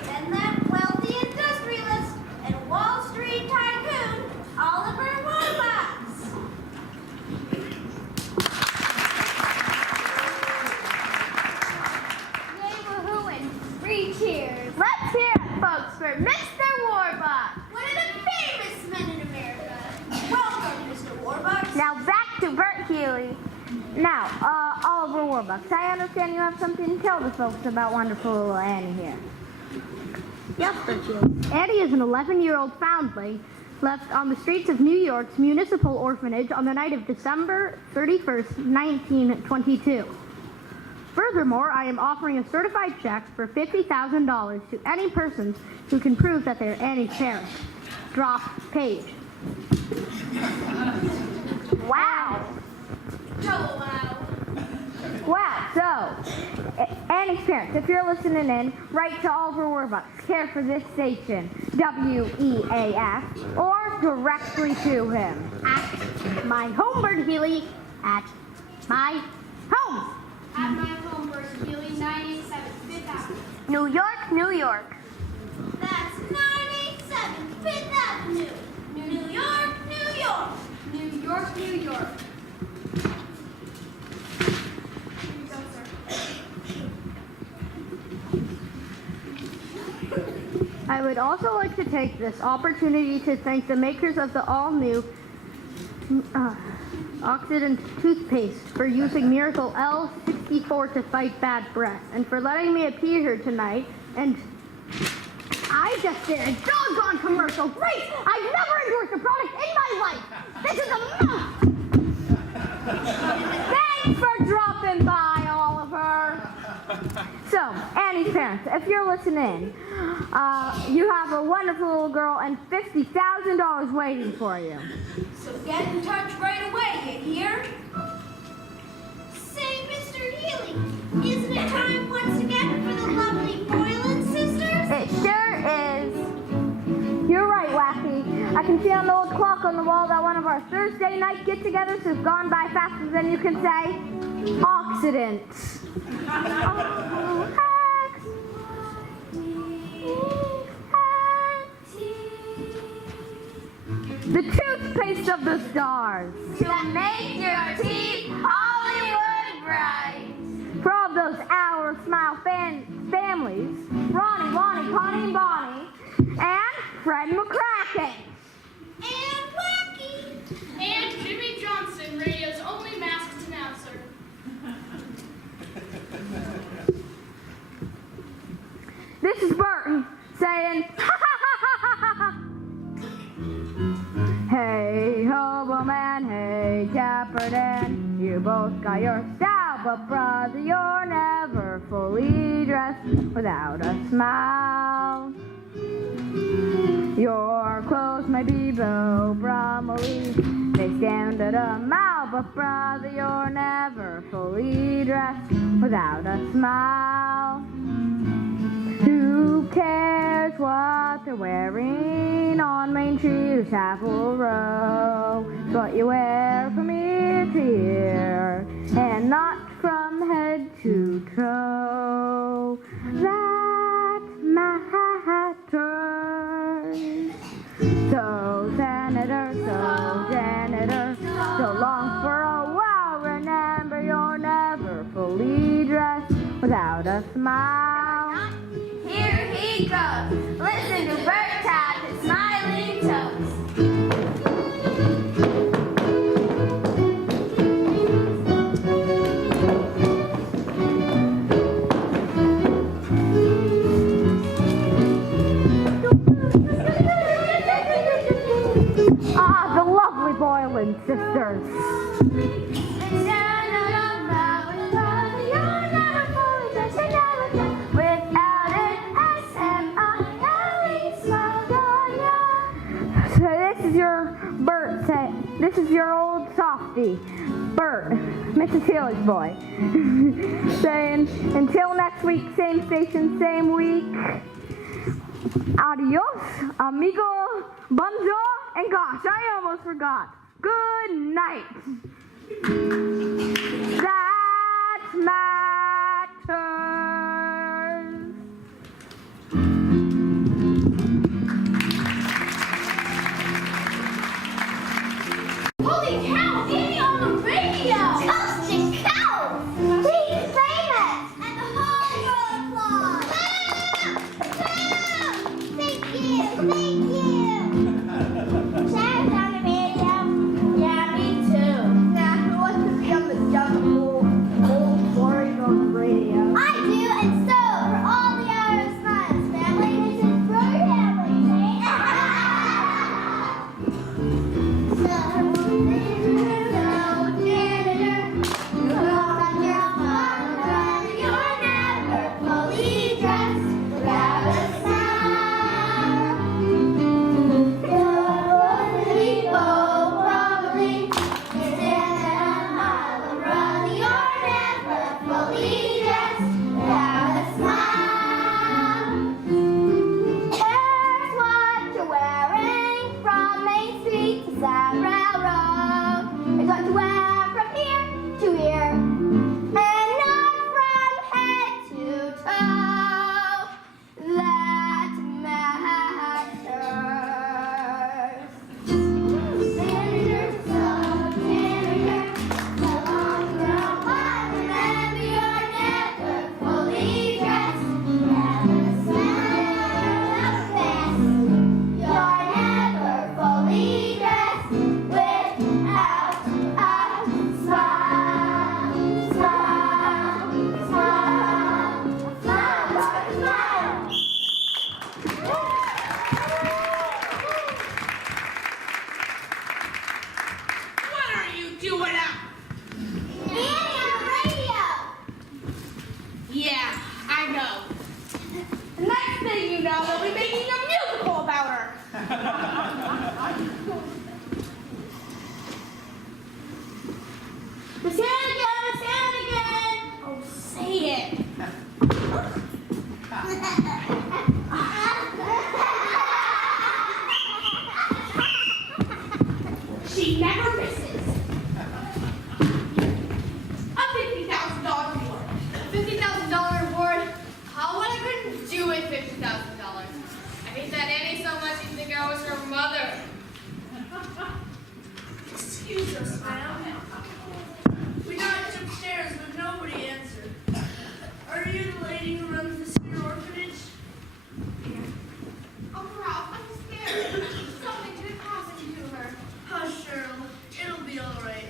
than that wealthy industrialist and Wall Street tycoon, Oliver Warbucks. Yay, woohoo, and 3 cheers. Let's hear it, folks, for Mr. Warbucks. One of the famous men in America. Welcome, Mr. Warbucks. Now back to Bert Healy. Now, Oliver Warbucks, I understand you have something to tell the folks about wonderful little Annie here. Yes, Bert Healy. Annie is an 11-year-old foundling left on the streets of New York's municipal orphanage on the night of December 31st, 1922. Furthermore, I am offering a certified check for $50,000 to any persons who can prove that they are Annie's parents. Drop page. Wow. Double wow. Wow, so, Annie's parents, if you're listening in, write to Oliver Warbucks, care for this station, WEAF, or directly to him. At my home, Bert Healy. At my home. At my home, Bert Healy, 987 Fifth Avenue. New York, New York. That's 987 Fifth Avenue. New York, New York. New York, New York. Here you go, sir. I would also like to take this opportunity to thank the makers of the all-new Oxidant toothpaste for using Miracle L64 to fight bad breath, and for letting me appear here tonight. And I just did a doggone commercial. Great! I've never endorsed a product in my life. This is a must. Thanks for dropping by, Oliver. So, Annie's parents, if you're listening, you have a wonderful little girl and $50,000 waiting for you. So get in touch right away, you hear? Say, Mr. Healy, isn't it time once again for the lovely Boylan sisters? It sure is. You're right, Wacky. I can see on the old clock on the wall that one of our Thursday night get-togethers has gone by faster than you can say. Oxidants. The toothpaste of the stars. To make your teeth Hollywood bright. For all those Our Smile families, Ronnie, Lonnie, Connie, and Bonnie, and Fred McCracken. And Wacky. And Jimmy Johnson, radio's only masked announcer. This is Burton saying, ha ha ha ha ha ha. Hey, hobo man, hey, Capperton, you both got your style, but brother, you're never fully dressed without a smile. Your clothes may be Beau Brummely, they stand at a mile, but brother, you're never fully dressed without a smile. Who cares what they're wearing on Main Street or Chapel Row? It's what you wear from ear to ear and not from head to toe that matters. So Senator, so janitor, so long for a while. Remember, you're never fully dressed without a smile. Here he goes. Listen to Bert tap his smiling toes. me, Bert, Mrs. Healy's boy, saying, until next week, same station, same week. Adios, amigo, bonjour, and gosh, I almost forgot. Good night. That matters. Holy cow, Annie on the radio! Coast to coast! He's famous! And the whole world applauds! Thank you! Thank you! Sarah's on the radio. Yeah, me too. Nah, who wants to be on the jungle, old boring on the radio? I do, and so for all the hours friends, family, this is Brother Family. Here's what you're wearing from Main Street to South Railroad. It's what you wear from here to here, and not from head to toe. That matters. Senator, so Senator, so long grown wise, remember you're never fully dressed. Never smile best. You're never fully dressed without a smile. Smile, smile, smile, smile. What are you doing up? Annie on the radio. Yeah, I know. The next thing you know, they'll be making a musical about her. Miss Hannigan, Miss Hannigan. Oh, say it. She never misses. A $50,000 reward. $50,000 reward? What I couldn't do with $50,000. I hate that Annie so much you'd think I was her mother. Excuse us, ma'am. We knocked upstairs, but nobody answered. Are you the lady who runs this here orphanage? Uncle Ralph, I'm scared. Something could happen to her. Hush, Cheryl. It'll be all right.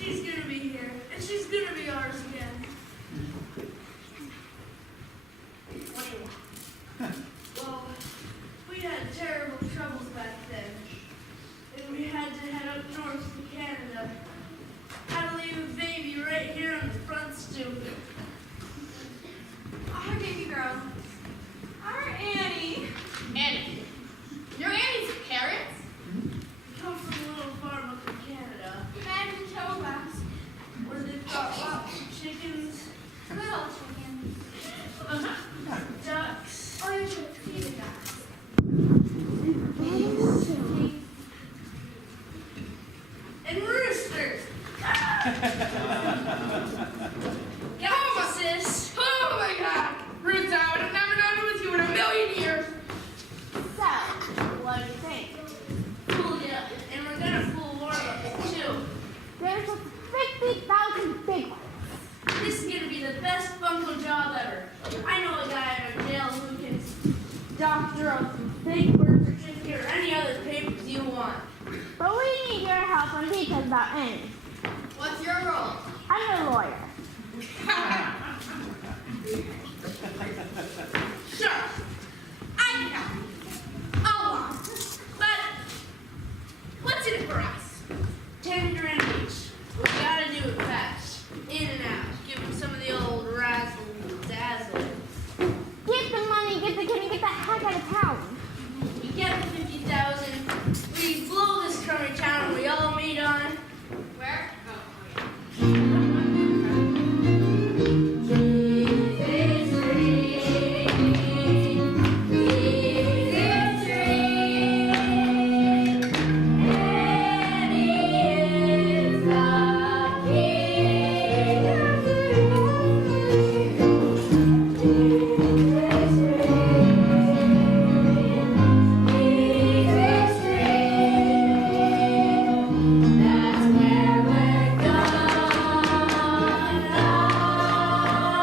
She's gonna be here, and she's gonna be ours again. What do you want? Well, we had terrible troubles back then, and we had to head up north to Canada. Had to leave a baby right here on the front stoop. Our baby girl. Our Annie. Annie. Your Annie's parents? We come from a little farm up in Canada, Manitoba. where they've got lots of chickens, Little chickens. ducks, Oh, you should feed the ducks. and roosters. Get home, sis. Oh my God. Ruth, I would have never known it was you in a million years. So, what do you think? Cool, yeah, and we're gonna fool Warlock too. There's 50,000 big ones. This is gonna be the best bunko job ever. I know a guy in our jail who can doctor up some fake birth certificate or any other papers you want. But we need your help on details about Annie. What's your role? I'm a lawyer. Sure, I can help. I'll walk. But what's in it for us? 10 grand each. We gotta do it fast. In and out. Give them some of the old razzle dazzle. Get the money, get the kid, and get the heck out of town. We get the 50,000. We blow this crummy town we all meet on. Where?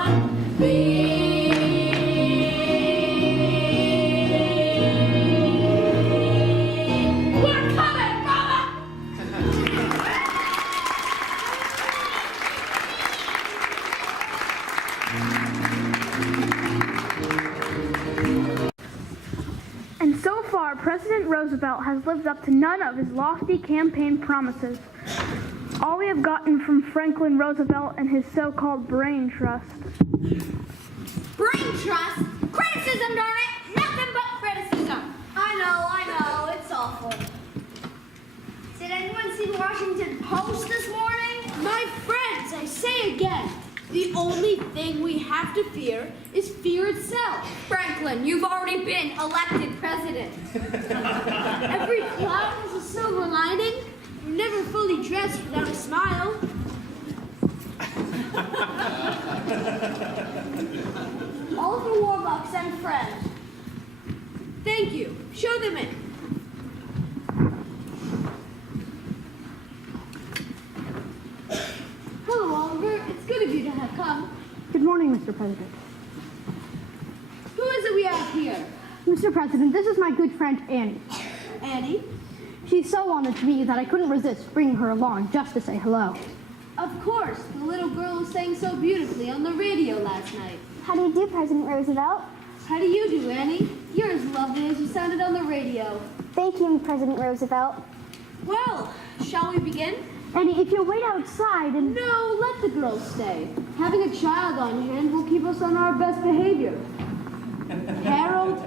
one bee. We're coming, brother! And so far, President Roosevelt has lived up to none of his lofty campaign promises. All we have gotten from Franklin Roosevelt and his so-called brain trust. Brain trust? Criticism, darn it! Nothing but criticism. I know, it's awful. Did anyone see the Washington Post this morning? My friends, I say again, the only thing we have to fear is fear itself. Franklin, you've already been elected president. Every cloud has a silver lining. You're never fully dressed without a smile. Oliver Warbucks and friends. Thank you. Show them in. Hello, Oliver. It's good of you to have come. Good morning, Mr. President. Who is it we have here? Mr. President, this is my good friend Annie. Annie? She's so honored to meet you that I couldn't resist bringing her along just to say hello. Of course, the little girl who sang so beautifully on the radio last night. How do you do, President Roosevelt? How do you do, Annie? You're as lovely as you sounded on the radio. Thank you, President Roosevelt. Well, shall we begin? Annie, if you'll wait outside and... No, let the girls stay. Having a child on hand will keep us on our best behavior. Harold,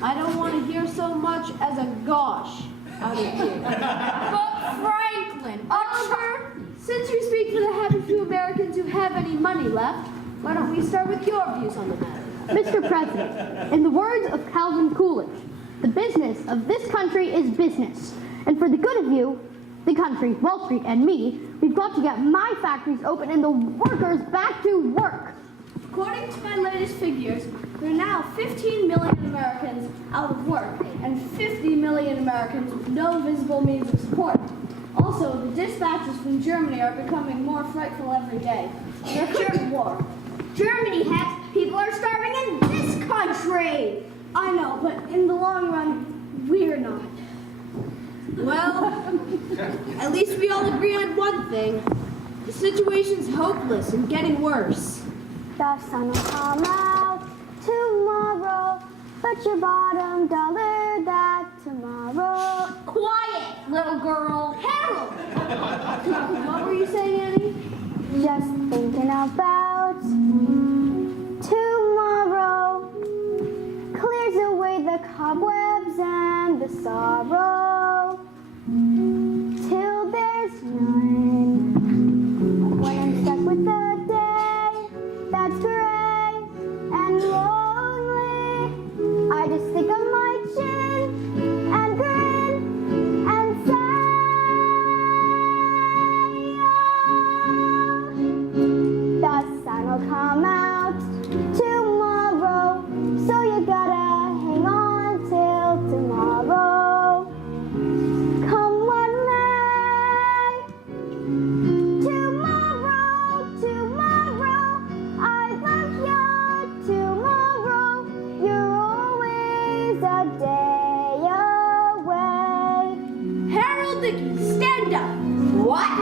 I don't want to hear so much as a gosh out of you. But Franklin, Oliver, since you speak for the happy few Americans who have any money left, why don't we start with your views on the matter? Mr. President, in the words of Calvin Coolidge, the business of this country is business. And for the good of you, the country, Wall Street, and me, we've got to get my factories open and the workers back to work. According to my latest figures, there are now 15 million Americans out of work and 50 million Americans with no visible means of support. Also, the dispatches from Germany are becoming more frightful every day. They're declaring war. Germany, heck, people are starving in this country. I know, but in the long run, we're not. Well, at least we all agree on one thing. The situation's hopeless and getting worse. The sun will come out tomorrow, but your bottom dollar that tomorrow. Quiet, little girl. Harold! What were you saying, Annie? Just thinking about tomorrow clears away the cobwebs and the sorrow till there's none. When I'm stuck with the day that's gray and lonely, I just stick on my chin and grin and say, the sun will come out tomorrow, so you gotta hang on till tomorrow. Come what may. Tomorrow, tomorrow, I love you. Tomorrow, you're always a day away. Harold Dickey, stand up. What?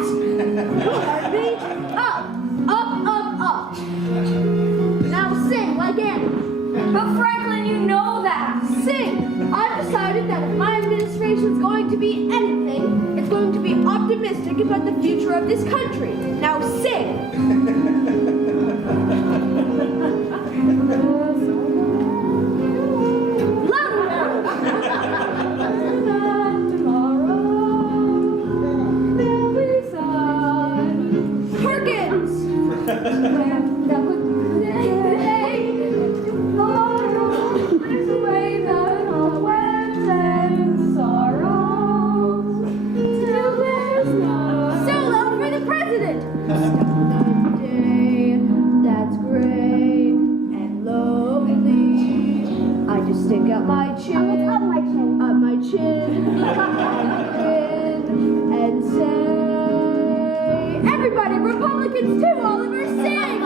Pardon me? Up, up, up, up. Now sing like Annie. But Franklin, you know that. Sing. I've decided that if my administration's going to be anything, it's going to be optimistic about the future of this country. Now sing. Louder. Tomorrow there'll be sun. Perkins. Tomorrow there's a way that all webs and sorrows till there's none. Solo for the president. Another day that's gray and lonely. I just stick up my chin, Up my chin. up my chin, and grin and say, everybody, Republicans too, Oliver, sing!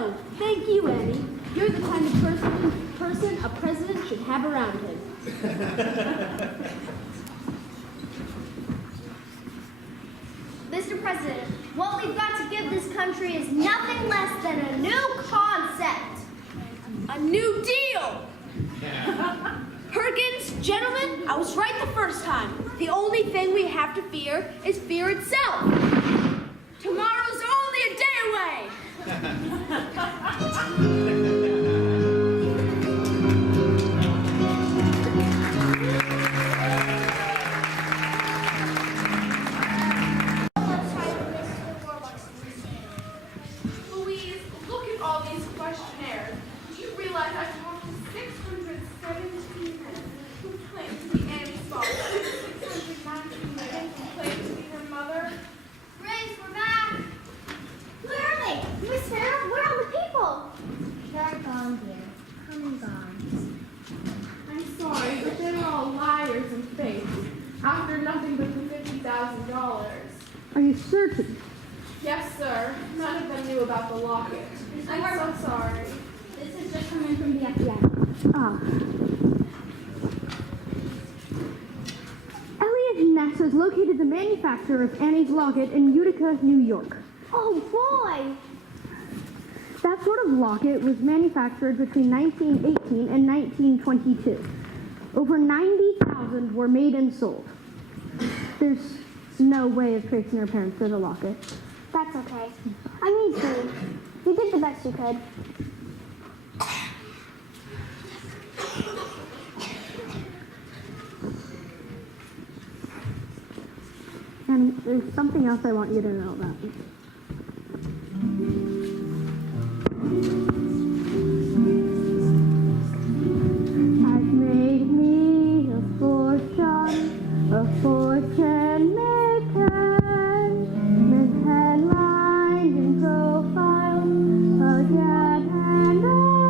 No, thank you, Annie. You're the kind of person a president should have around him. Mr. President, what we've got to give this country is nothing less than a new concept. A New Deal! Perkins, gentlemen, I was right the first time. The only thing we have to fear is fear itself. Tomorrow's only a day away. Louise, look at all these questionnaires. Do you realize I've talked to 617 men who claim to be Annie's father, 619 men who claim to be her mother? Grace, we're back. Where are they? Miss Sarah, where are the people? They're gone, dear. Come and gone. I'm sorry, but they were all liars and fakes. After nothing but the $50,000. Are you certain? Yes, sir. None of them knew about the locket. I'm so sorry. This is just coming from the FBI. Ah. Elliot Ness has located the manufacturer of Annie's locket in Utica, New York. Oh, boy. That sort of locket was manufactured between 1918 and 1922. Over 90,000 were made and sold. There's no way of tracing her parents to the locket. That's okay. I mean, Steve, you did the best you could. And there's something else I want you to know about. I've made me a fortune maker, with headlines and profiles again and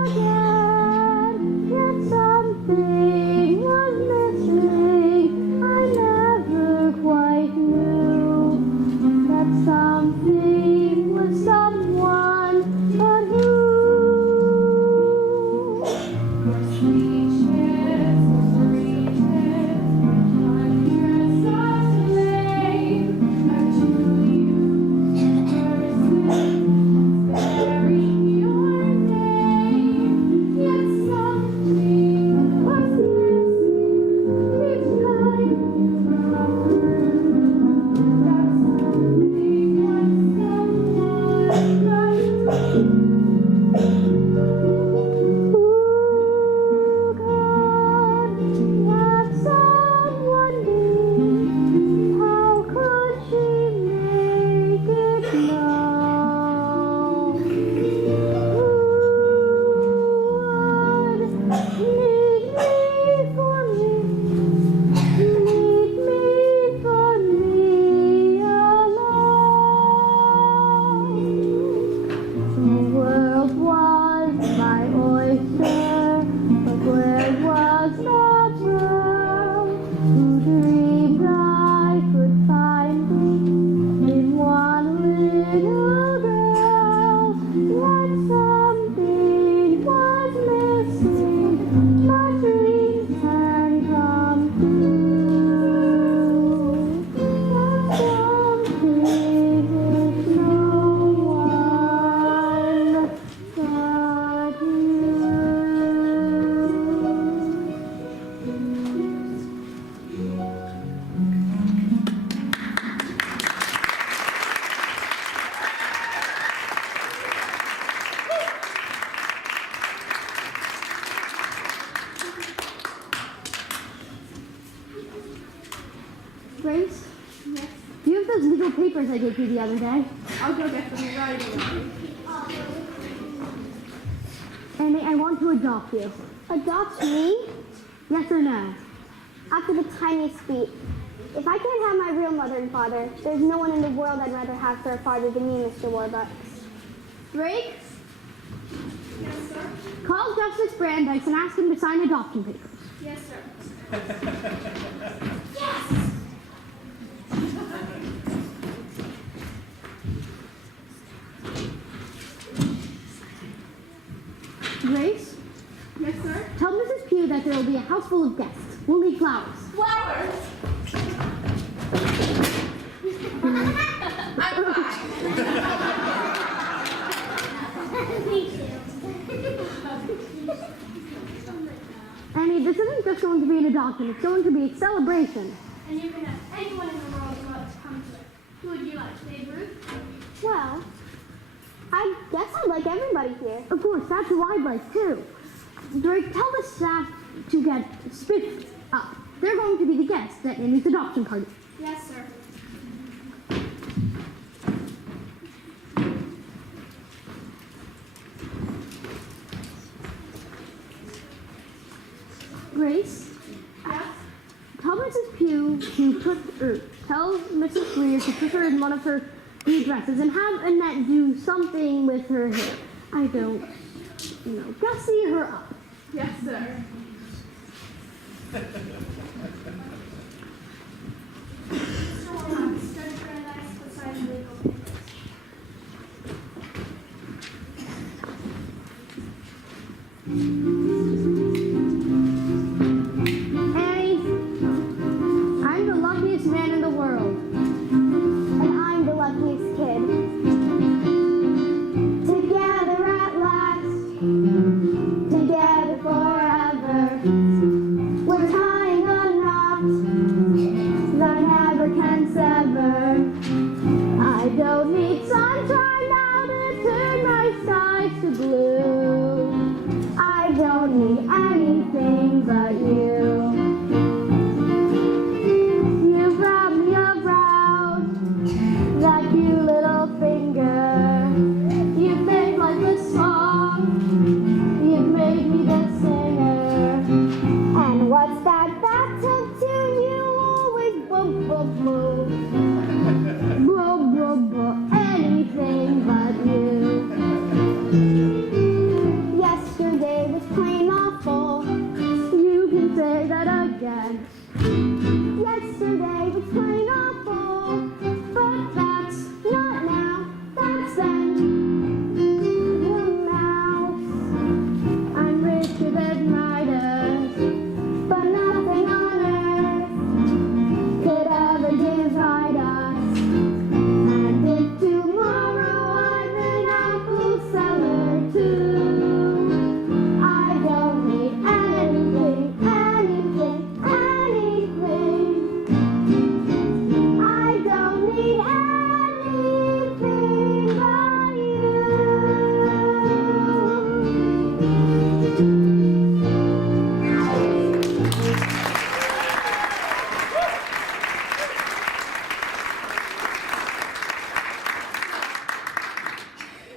again. Yet something was missing. I never quite knew that something was someone, but who? Grace? Yes. Do you have those legal papers I gave you the other day? I'll go get them right away. Annie, I want to adopt you. Adopt me? Yes or no? After the tiniest feet. If I can't have my real mother and father, there's no one in the world I'd rather have for a father than you, Mr. Warbucks. Drake, Yes, sir. call Justice Brandeis and ask him to sign adoption papers. Yes, sir. Grace, Yes, sir? tell Mrs. Pugh that there will be a house full of guests. We'll need flowers. Flowers! I'm fine. Annie, this isn't just going to be an adoption. It's going to be a celebration. And you can have anyone in the world who wants to come to it. Who would you like, Babe Ruth? Well, I guess I like everybody here. Of course, that's who I'd like too. Drake, tell the staff to get spiffed up. They're going to be the guests at Annie's adoption party. Yes, sir. Grace, Yes? tell Mrs. Pugh to tell Mrs. Greer to put her in one of her new dresses and have Annette do something with her hair. I don't, gussy her up. Yes, sir. Mr. Warlock, study paradise beside legal papers. Annie, I'm the luckiest man in the world. And I'm the luckiest kid. Together at last, together forever. We're tying a knot that never can sever. I don't need sunshine now to turn my skies to blue. I don't need anything but you. You wrap me around that cute little finger. You've made like a song. You've made me the singer. And what's that bathtub tune you always boom boom boom? Boom boom boom. Anything but you. Yesterday was plain awful. You can say that again. Yesterday was plain awful, but that's not now, that's then. The mouse, I'm richer than Midas, but nothing on earth could ever divide us. And if tomorrow I'm an apple seller too, I don't need anything, anything, anything. I don't need anything but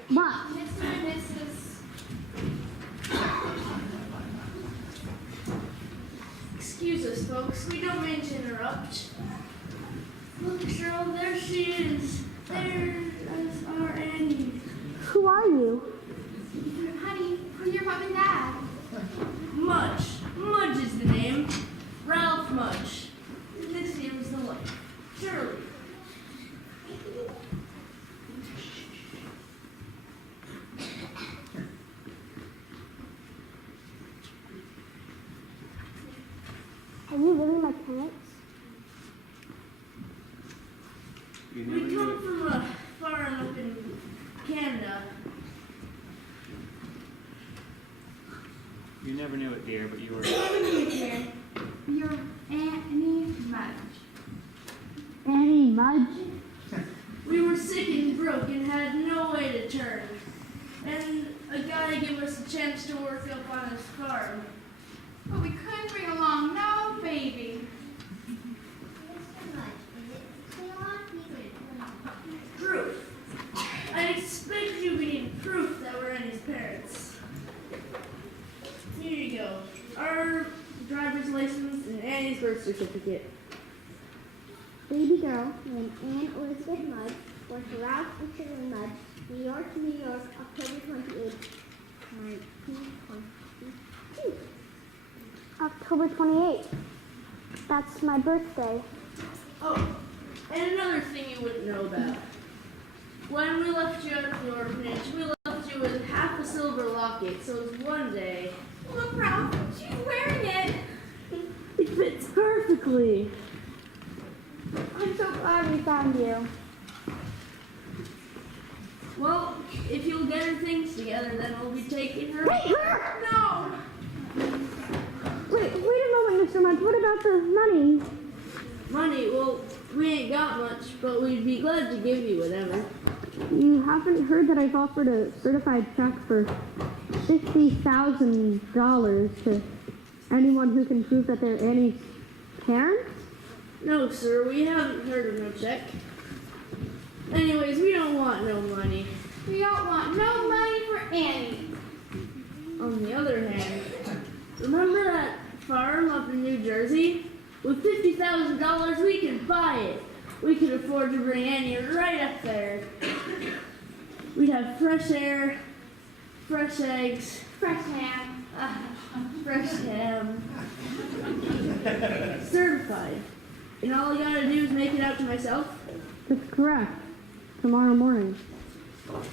But Mr. and Mrs. Excuse us, folks. We don't mean to interrupt. Look, Cheryl, there she is. There's our Annie. who are you? Honey, who's your mom and dad? Mudge. Mudge is the name. Ralph Mudge. This here is the wife. Shirley. Are you really my parents? You We never knew come it. from a farm up in Canada. You never knew it, dear, but you were. Your Annie Mudge. Annie Mudge? We were sick and broke and had no way to turn. And a guy gave us a chance to work up on his farm. But we couldn't bring along no baby. Proof. I expect you need proof that we're Annie's parents. Here you go. Our driver's license and Annie's birth certificate. Baby girl named Anne Elizabeth Mudge, born to Ralph and Shirley Mudge, New York, New York, October 28, 1922. October 28th. That's my birthday. Oh, and another thing you wouldn't know about. When we left you at the orphanage, we left you you with half a silver locket, so it's one day. Look, Ralph, she's wearing it. It fits perfectly. I'm so glad we found you. Well, if you'll get her things together, then we'll be taking her. Wait, her! No! Wait a moment, Mr. Munch. What about the money? Money, well, we ain't got much, but we'd be glad to give you whatever. You haven't heard that I've offered a certified check for $50,000 to anyone who can prove that they're Annie's parents? No, sir, we haven't heard of no check. Anyways, we don't want no money. We don't want no money for Annie. On the other hand, remember that farm up in New Jersey? With $50,000, we can buy it. We could afford to bring Annie right up there. We'd have fresh air, fresh eggs, Fresh ham. fresh ham. Certified. And all I gotta do is make it out to myself. That's correct. Tomorrow morning.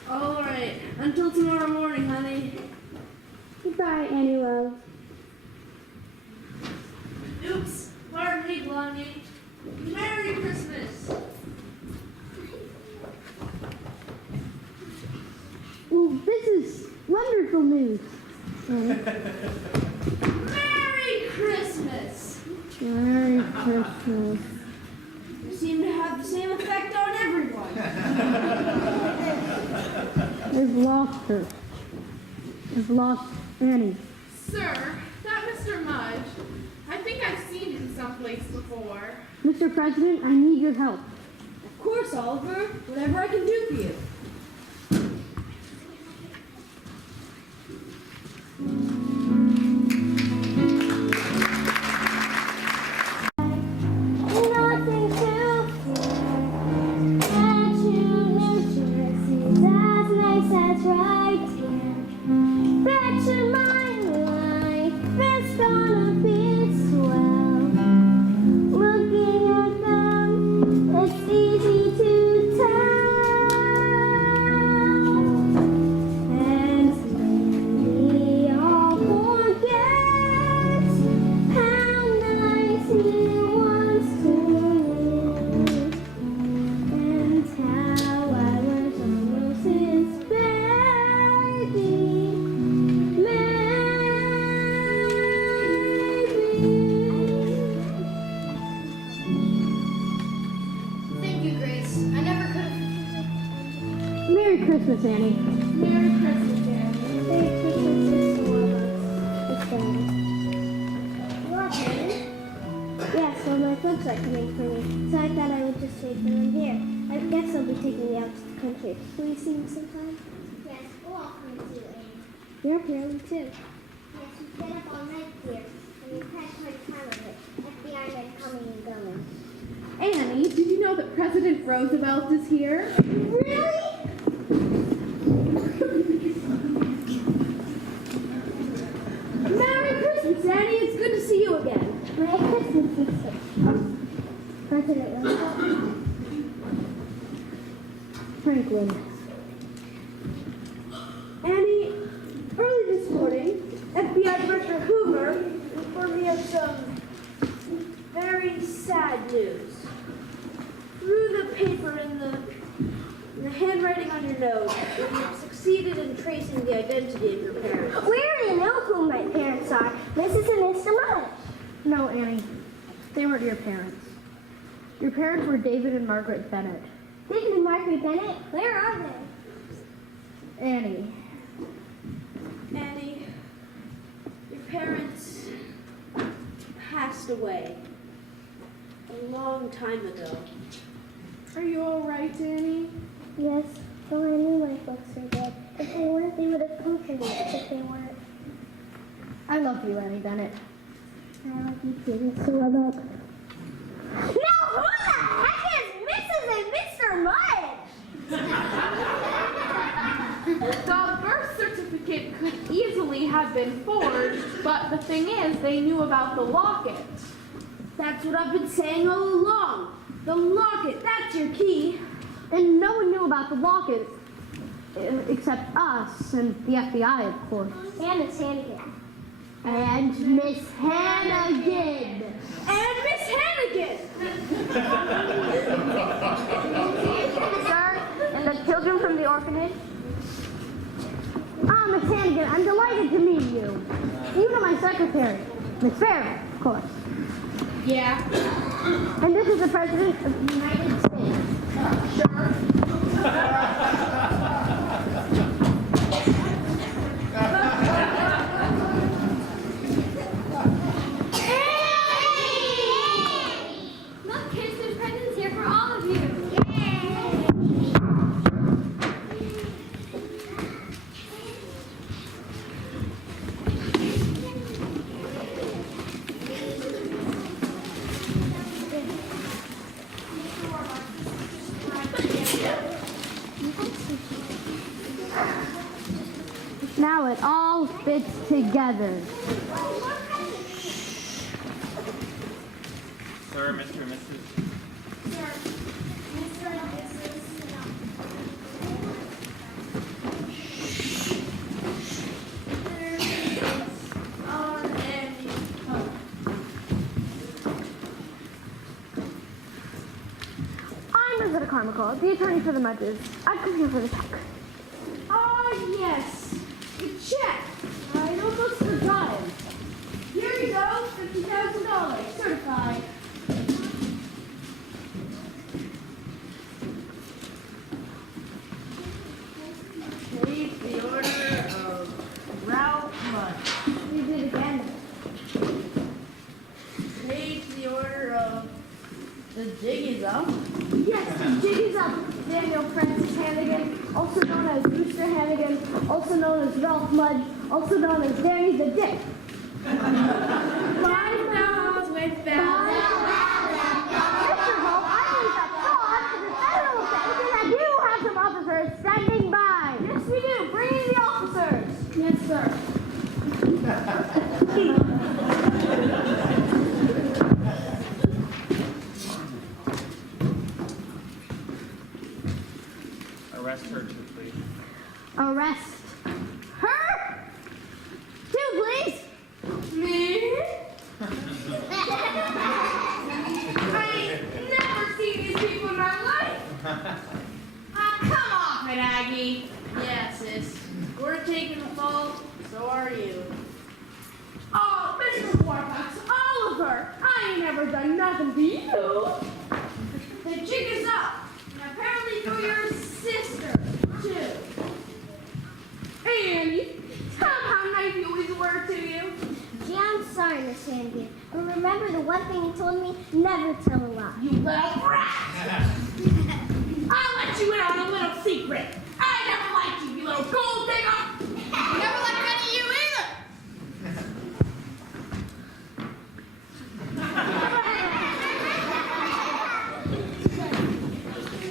All right. Until tomorrow morning, honey. Goodbye, Annie Love. Oops. Pardon me, Blondie. Merry Christmas. Well, this is wonderful news. Merry Christmas. Merry Christmas. You seem to have the same effect on everyone. I've lost her. I've lost Annie. Sir, that Mr. Mudge, I think I've seen him someplace before. Mr. President, I need your help. Of course, Oliver. Whatever I can do for you. Nothing to fear. That you New Jersey's as nice as right here. Bet you my life is gonna be swell. Looking at them, it's easy to tell. And maybe I'll forget how nice he was to me, and how I was almost his baby. Thank you, Grace. I never could have. Merry Christmas, Annie. Merry Christmas, Annie. Merry Christmas to all of us. It's Daddy. What, Daddy? Yeah, so my folks are coming for me, so I thought I would just wait for them here. I guess they'll be taking me out to the country. Will you see me sometime? Yes, we'll all come to you, Annie. You're apparently too. Yes, we stayed up all night here, and we've had quite a time of it. FBI men coming and going. Annie, did you know that President Roosevelt is here? Really? Merry Christmas, Annie. It's good to see you again. Merry Christmas, sister. President Roosevelt. Franklin. Annie, early this morning, FBI Director Hoover informed me of some very sad news. Through the paper and the handwriting on your nose, you have succeeded in tracing the identity of your parents. We already know who my parents are. Mrs. and Mr. Mudge. No, Annie. They weren't your parents. Your parents were David and Margaret Bennett. David and Margaret Bennett? Where are they? Annie. Annie, your parents passed away a long time ago. Are you all right, Annie? Yes, though I knew my folks were dead. If they weren't, they would have come for me. But if they weren't, I love you, Annie Bennett. I love you too, Mr. Roebuck. Now who the heck is Mrs. and Mr. Mudge? The birth certificate could easily have been forged, but the thing is, they knew about the locket. That's what I've been saying all along. The locket, that's your key. And no one knew about the locket except us and the FBI, of course. And Miss Hannigan. And Miss Hannigan. And Miss Hannigan! Sir, and the children from the orphanage? Ah, Miss Hannigan, I'm delighted to meet you. You know my secretary, Miss Farrell, of course. Yeah. And this is the President of the United States. Look, kids, there's presents here for all of you. Now it all fits together. Sir, Mr. and Mrs. I'm Rosetta Carmichael, the attorney for the Mudges. I've come here for the check. Oh, yes. The check. I almost forgot it. Here you go, $50,000, certified. Please, the order of Ralph Mudd. We did it again. Page the order of the jig is up. Yes, the jig is up. Daniel Francis Hannigan, also known as Brewster Hannigan, also known as Ralph Mudd, also known as Danny the Dick. $5 with bells. Mr. Hope, I believe that fraud is a federal offense and that you have some officers standing by. Yes, we do. Bring in the officers. Yes, sir. Arrest her too, please. Arrest her? Two, please. Me? I ain't never seen these people in my life. Come off it, Aggie. Yeah, sis. We're taking the fault, so are you. Oh, Mr. Warbucks, Oliver, I ain't never done nothing to you. The jig is up. And apparently you're your sister, too. Annie, tell him how nice you always were to you. Gee, I'm sorry, Miss Hannigan. But remember the one thing you told me? Never tell a lie. You little brat! I'll let you in on a little secret. I never liked you, you little gold digger. Never liked any of you either.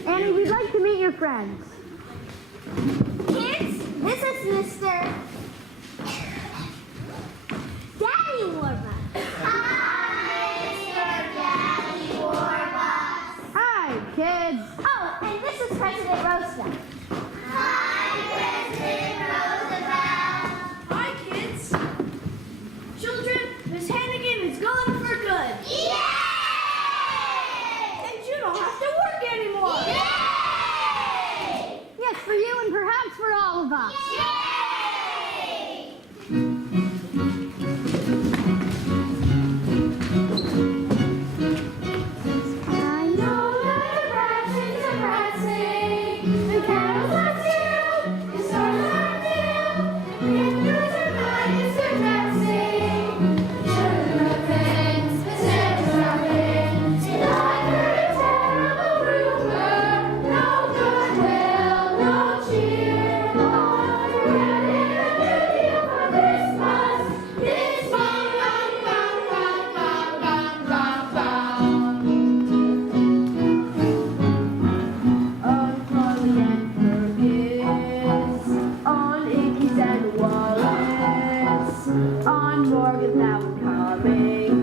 Annie, we'd like to meet your friends. Kids, this is Mr. Daddy Warbucks. Hi, Mr. Daddy Warbucks. Hi, kids. Oh, and this is President Roosevelt. Hi, President Roosevelt. Hi, kids. Children, Miss Hannigan is gone for good. Yay! And you don't have to work anymore. Yay! Yes, for you and perhaps for all of us. Yay! I know that the brassings are brassing, the candles are still, the stars are dim, the candles are lights are dancing, children are friends, the Santas are in, and I heard a terrible rumor, no goodwill, no cheer, all around in a new deal for Christmas, this bum, bum, bum, bum, bum, bum, bum, bum. On Polly and Fergus, on Iggy's and Wallace, on Morgan that was coming,